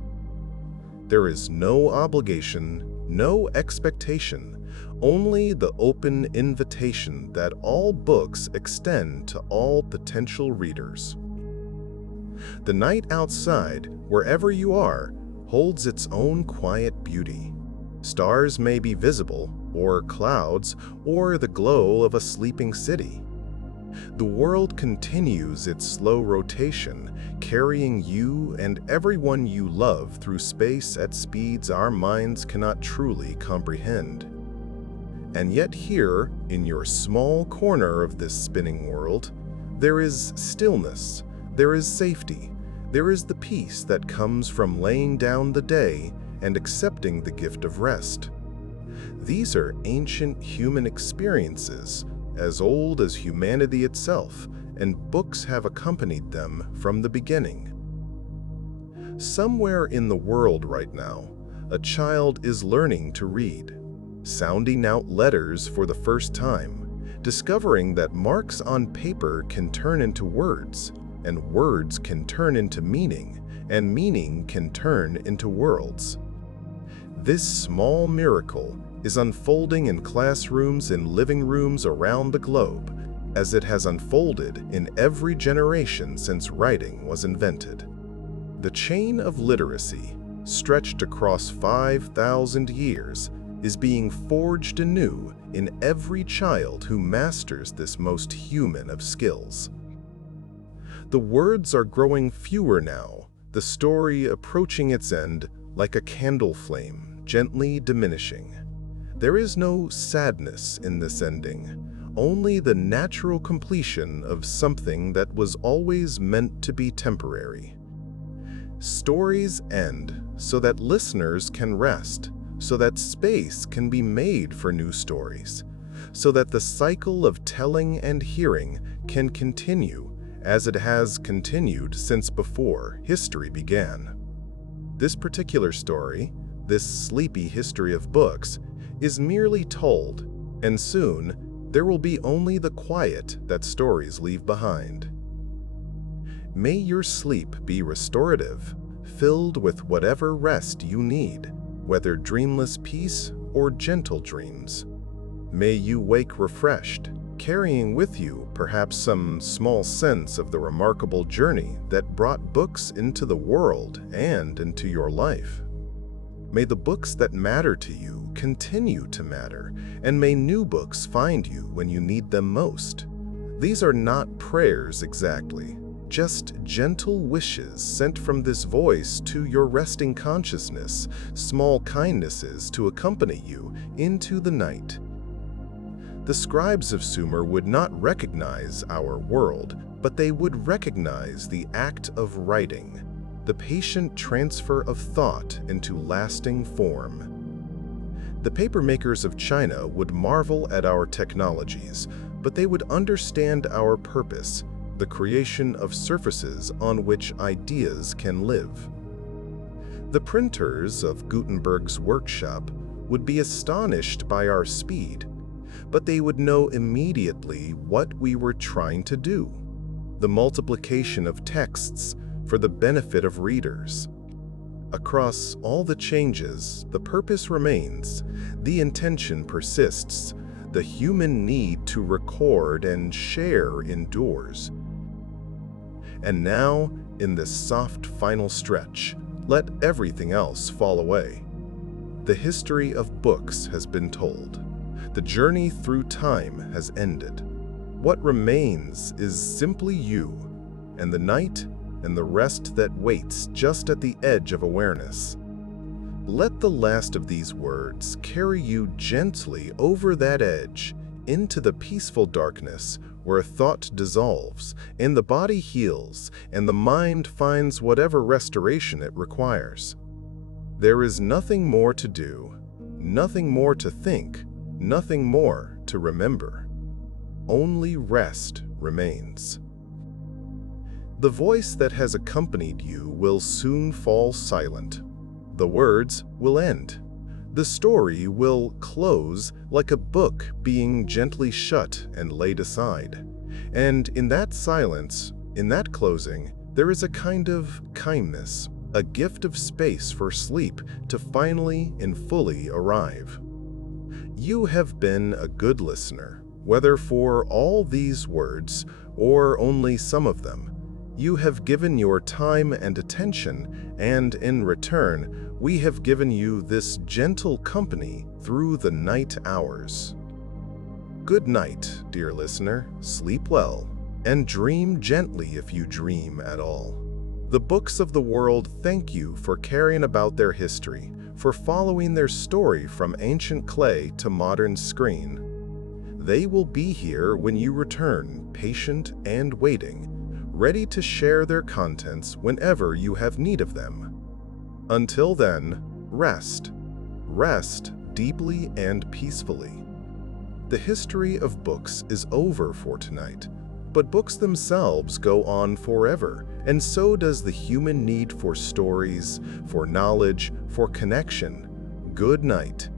There is no obligation, no expectation, only the open invitation that all books extend to all potential readers. The night outside, wherever you are, holds its own quiet beauty. Stars may be visible, or clouds, or the glow of a sleeping city. The world continues its slow rotation, carrying you and everyone you love through space at speeds our minds cannot truly comprehend. And yet here, in your small corner of this spinning world, there is stillness, there is safety, there is the peace that comes from laying down the day and accepting the gift of rest. These are ancient human experiences, as old as humanity itself, and books have accompanied them from the beginning. Somewhere in the world right now, a child is learning to read, sounding out letters for the first time, discovering that marks on paper can turn into words, and words can turn into meaning, and meaning can turn into worlds. This small miracle is unfolding in classrooms and living rooms around the globe, as it has unfolded in every generation since writing was invented. The chain of literacy, stretched across 5,000 years, is being forged anew in every child who masters this most human of skills. The words are growing fewer now, the story approaching its end like a candle flame, gently diminishing. There is no sadness in this ending, only the natural completion of something that was always meant to be temporary. Stories end so that listeners can rest, so that space can be made for new stories, so that the cycle of telling and hearing can continue as it has continued since before history began. This particular story, this sleepy history of books, is merely told, and soon there will be only the quiet that stories leave behind. May your sleep be restorative, filled with whatever rest you need, whether dreamless peace or gentle dreams. May you wake refreshed, carrying with you perhaps some small sense of the remarkable journey that brought books into the world and into your life. May the books that matter to you continue to matter, and may new books find you when you need them most. These are not prayers exactly, just gentle wishes sent from this voice to your resting consciousness, small kindnesses to accompany you into the night. The scribes of Sumer would not recognize our world, but they would recognize the act of writing, the patient transfer of thought into lasting form. The papermakers of China would marvel at our technologies, but they would understand our purpose, the creation of surfaces on which ideas can live. The printers of Gutenberg's workshop would be astonished by our speed, but they would know immediately what we were trying to do: the multiplication of texts for the benefit of readers. Across all the changes, the purpose remains, the intention persists, the human need to record and share endures. And now, in this soft final stretch, let everything else fall away. The history of books has been told. The journey through time has ended. What remains is simply you, and the night, and the rest that waits just at the edge of awareness. Let the last of these words carry you gently over that edge into the peaceful darkness where thought dissolves, and the body heals, and the mind finds whatever restoration it requires. There is nothing more to do, nothing more to think, nothing more to remember. Only rest remains. The voice that has accompanied you will soon fall silent. The words will end. The story will close like a book being gently shut and laid aside. And in that silence, in that closing, there is a kind of kindness, a gift of space for sleep to finally and fully arrive. You have been a good listener, whether for all these words or only some of them. You have given your time and attention, and in return, we have given you this gentle company through the night hours. Good night, dear listener. Sleep well, and dream gently if you dream at all. The books of the world thank you for caring about their history, for following their story from ancient clay to modern screen. They will be here when you return, patient and waiting, ready to share their contents whenever you have need of them. Until then, rest. Rest deeply and peacefully. The history of books is over for tonight, but books themselves go on forever, and so does the human need for stories, for knowledge, for connection. Good night.